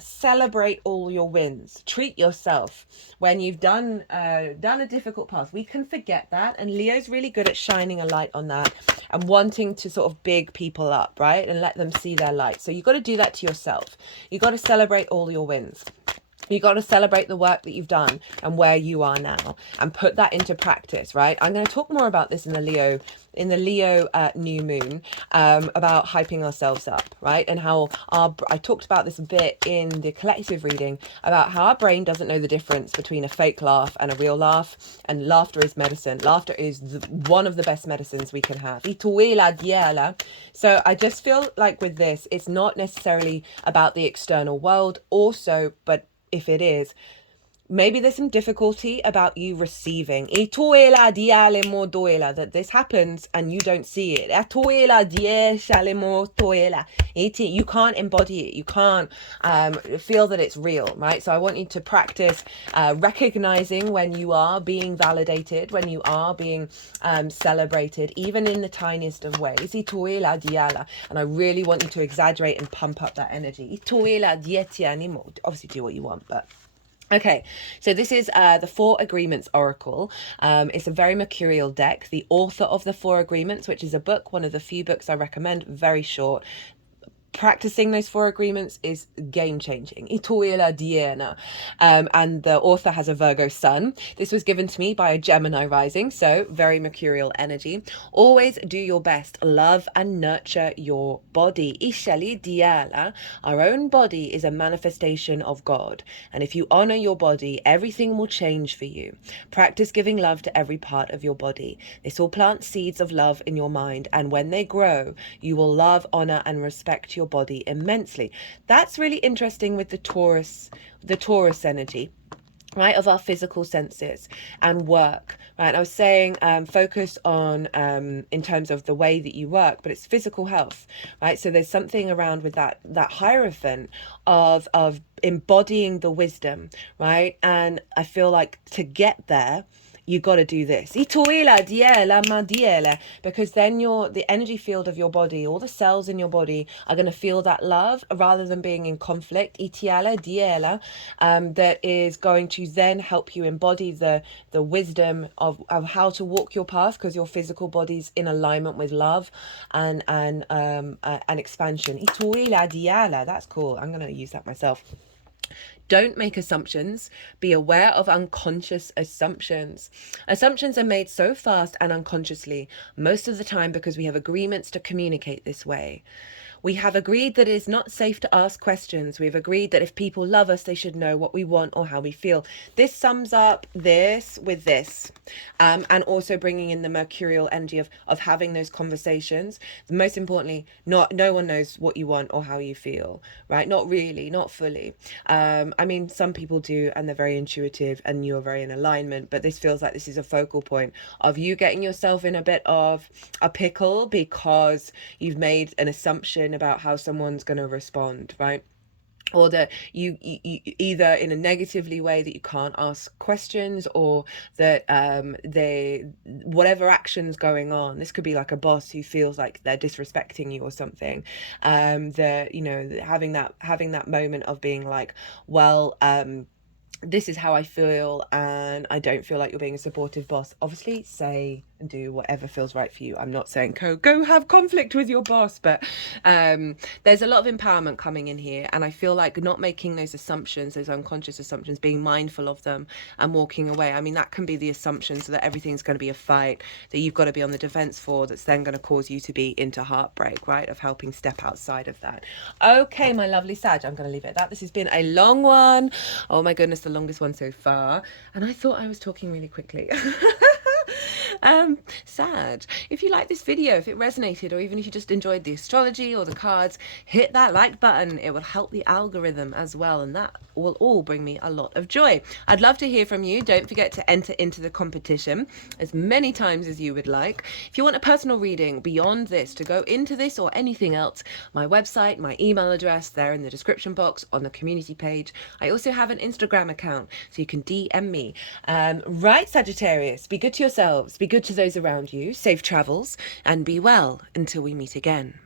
Celebrate all your wins. Treat yourself when you've done a difficult path. We can forget that, and Leo's really good at shining a light on that and wanting to sort of big people up, right, and let them see their light. So you've got to do that to yourself. You've got to celebrate all your wins. You got to celebrate the work that you've done and where you are now, and put that into practice, right? I'm going to talk more about this in the Leo new moon, about hyping ourselves up, right? And how I talked about this a bit in the collective reading about how our brain doesn't know the difference between a fake laugh and a real laugh, and laughter is medicine. Laughter is one of the best medicines we can have. So I just feel like with this, it's not necessarily about the external world also, but if it is, maybe there's some difficulty about you receiving. That this happens and you don't see it. You can't embody it. You can't feel that it's real, right? So I want you to practice recognizing when you are being validated, when you are being celebrated, even in the tiniest of ways. And I really want you to exaggerate and pump up that energy. Obviously do what you want, but Okay, so this is the Four Agreements Oracle. It's a very mercurial deck. The author of the Four Agreements, which is a book, one of the few books I recommend, very short. Practicing those four agreements is game changing. And the author has a Virgo sun. This was given to me by a Gemini rising, so very mercurial energy. Always do your best. Love and nurture your body. Our own body is a manifestation of God. And if you honor your body, everything will change for you. Practice giving love to every part of your body. This will plant seeds of love in your mind. And when they grow, you will love, honor, and respect your body immensely. That's really interesting with the Taurus energy, right, of our physical senses and work, right? I was saying focus on in terms of the way that you work, but it's physical health, right? So there's something around with that hierophant of embodying the wisdom, right? And I feel like to get there, you got to do this, because then the energy field of your body, all the cells in your body are going to feel that love rather than being in conflict. That is going to then help you embody the wisdom of how to walk your path, because your physical body's in alignment with love and expansion. That's cool. I'm going to use that myself. Don't make assumptions. Be aware of unconscious assumptions. Assumptions are made so fast and unconsciously, most of the time because we have agreements to communicate this way. We have agreed that it is not safe to ask questions. We've agreed that if people love us, they should know what we want or how we feel. This sums up this with this. And also bringing in the mercurial energy of having those conversations. Most importantly, no one knows what you want or how you feel, right? Not really, not fully. I mean, some people do, and they're very intuitive and you're very in alignment, but this feels like this is a focal point of you getting yourself in a bit of a pickle because you've made an assumption about how someone's going to respond, right? Or that you either in a negatively way that you can't ask questions, or that whatever action's going on, this could be like a boss who feels like they're disrespecting you or something, that, you know, having that moment of being like, well, this is how I feel and I don't feel like you're being a supportive boss. Obviously say and do whatever feels right for you. I'm not saying go have conflict with your boss, but there's a lot of empowerment coming in here, and I feel like not making those assumptions, those unconscious assumptions, being mindful of them and walking away. I mean, that can be the assumption so that everything's going to be a fight that you've got to be on the defense for, that's then going to cause you to be into heartbreak, right? Of helping step outside of that. Okay, my lovely Sag, I'm going to leave it at that. This has been a long one. Oh my goodness, the longest one so far, and I thought I was talking really quickly. Sad. If you like this video, if it resonated, or even if you just enjoyed the astrology or the cards, hit that like button. It will help the algorithm as well, and that will all bring me a lot of joy. I'd love to hear from you. Don't forget to enter into the competition as many times as you would like. If you want a personal reading beyond this, to go into this or anything else, my website, my email address, they're in the description box on the community page. I also have an Instagram account, so you can DM me. Right, Sagittarius, be good to yourselves, be good to those around you, safe travels, and be well until we meet again.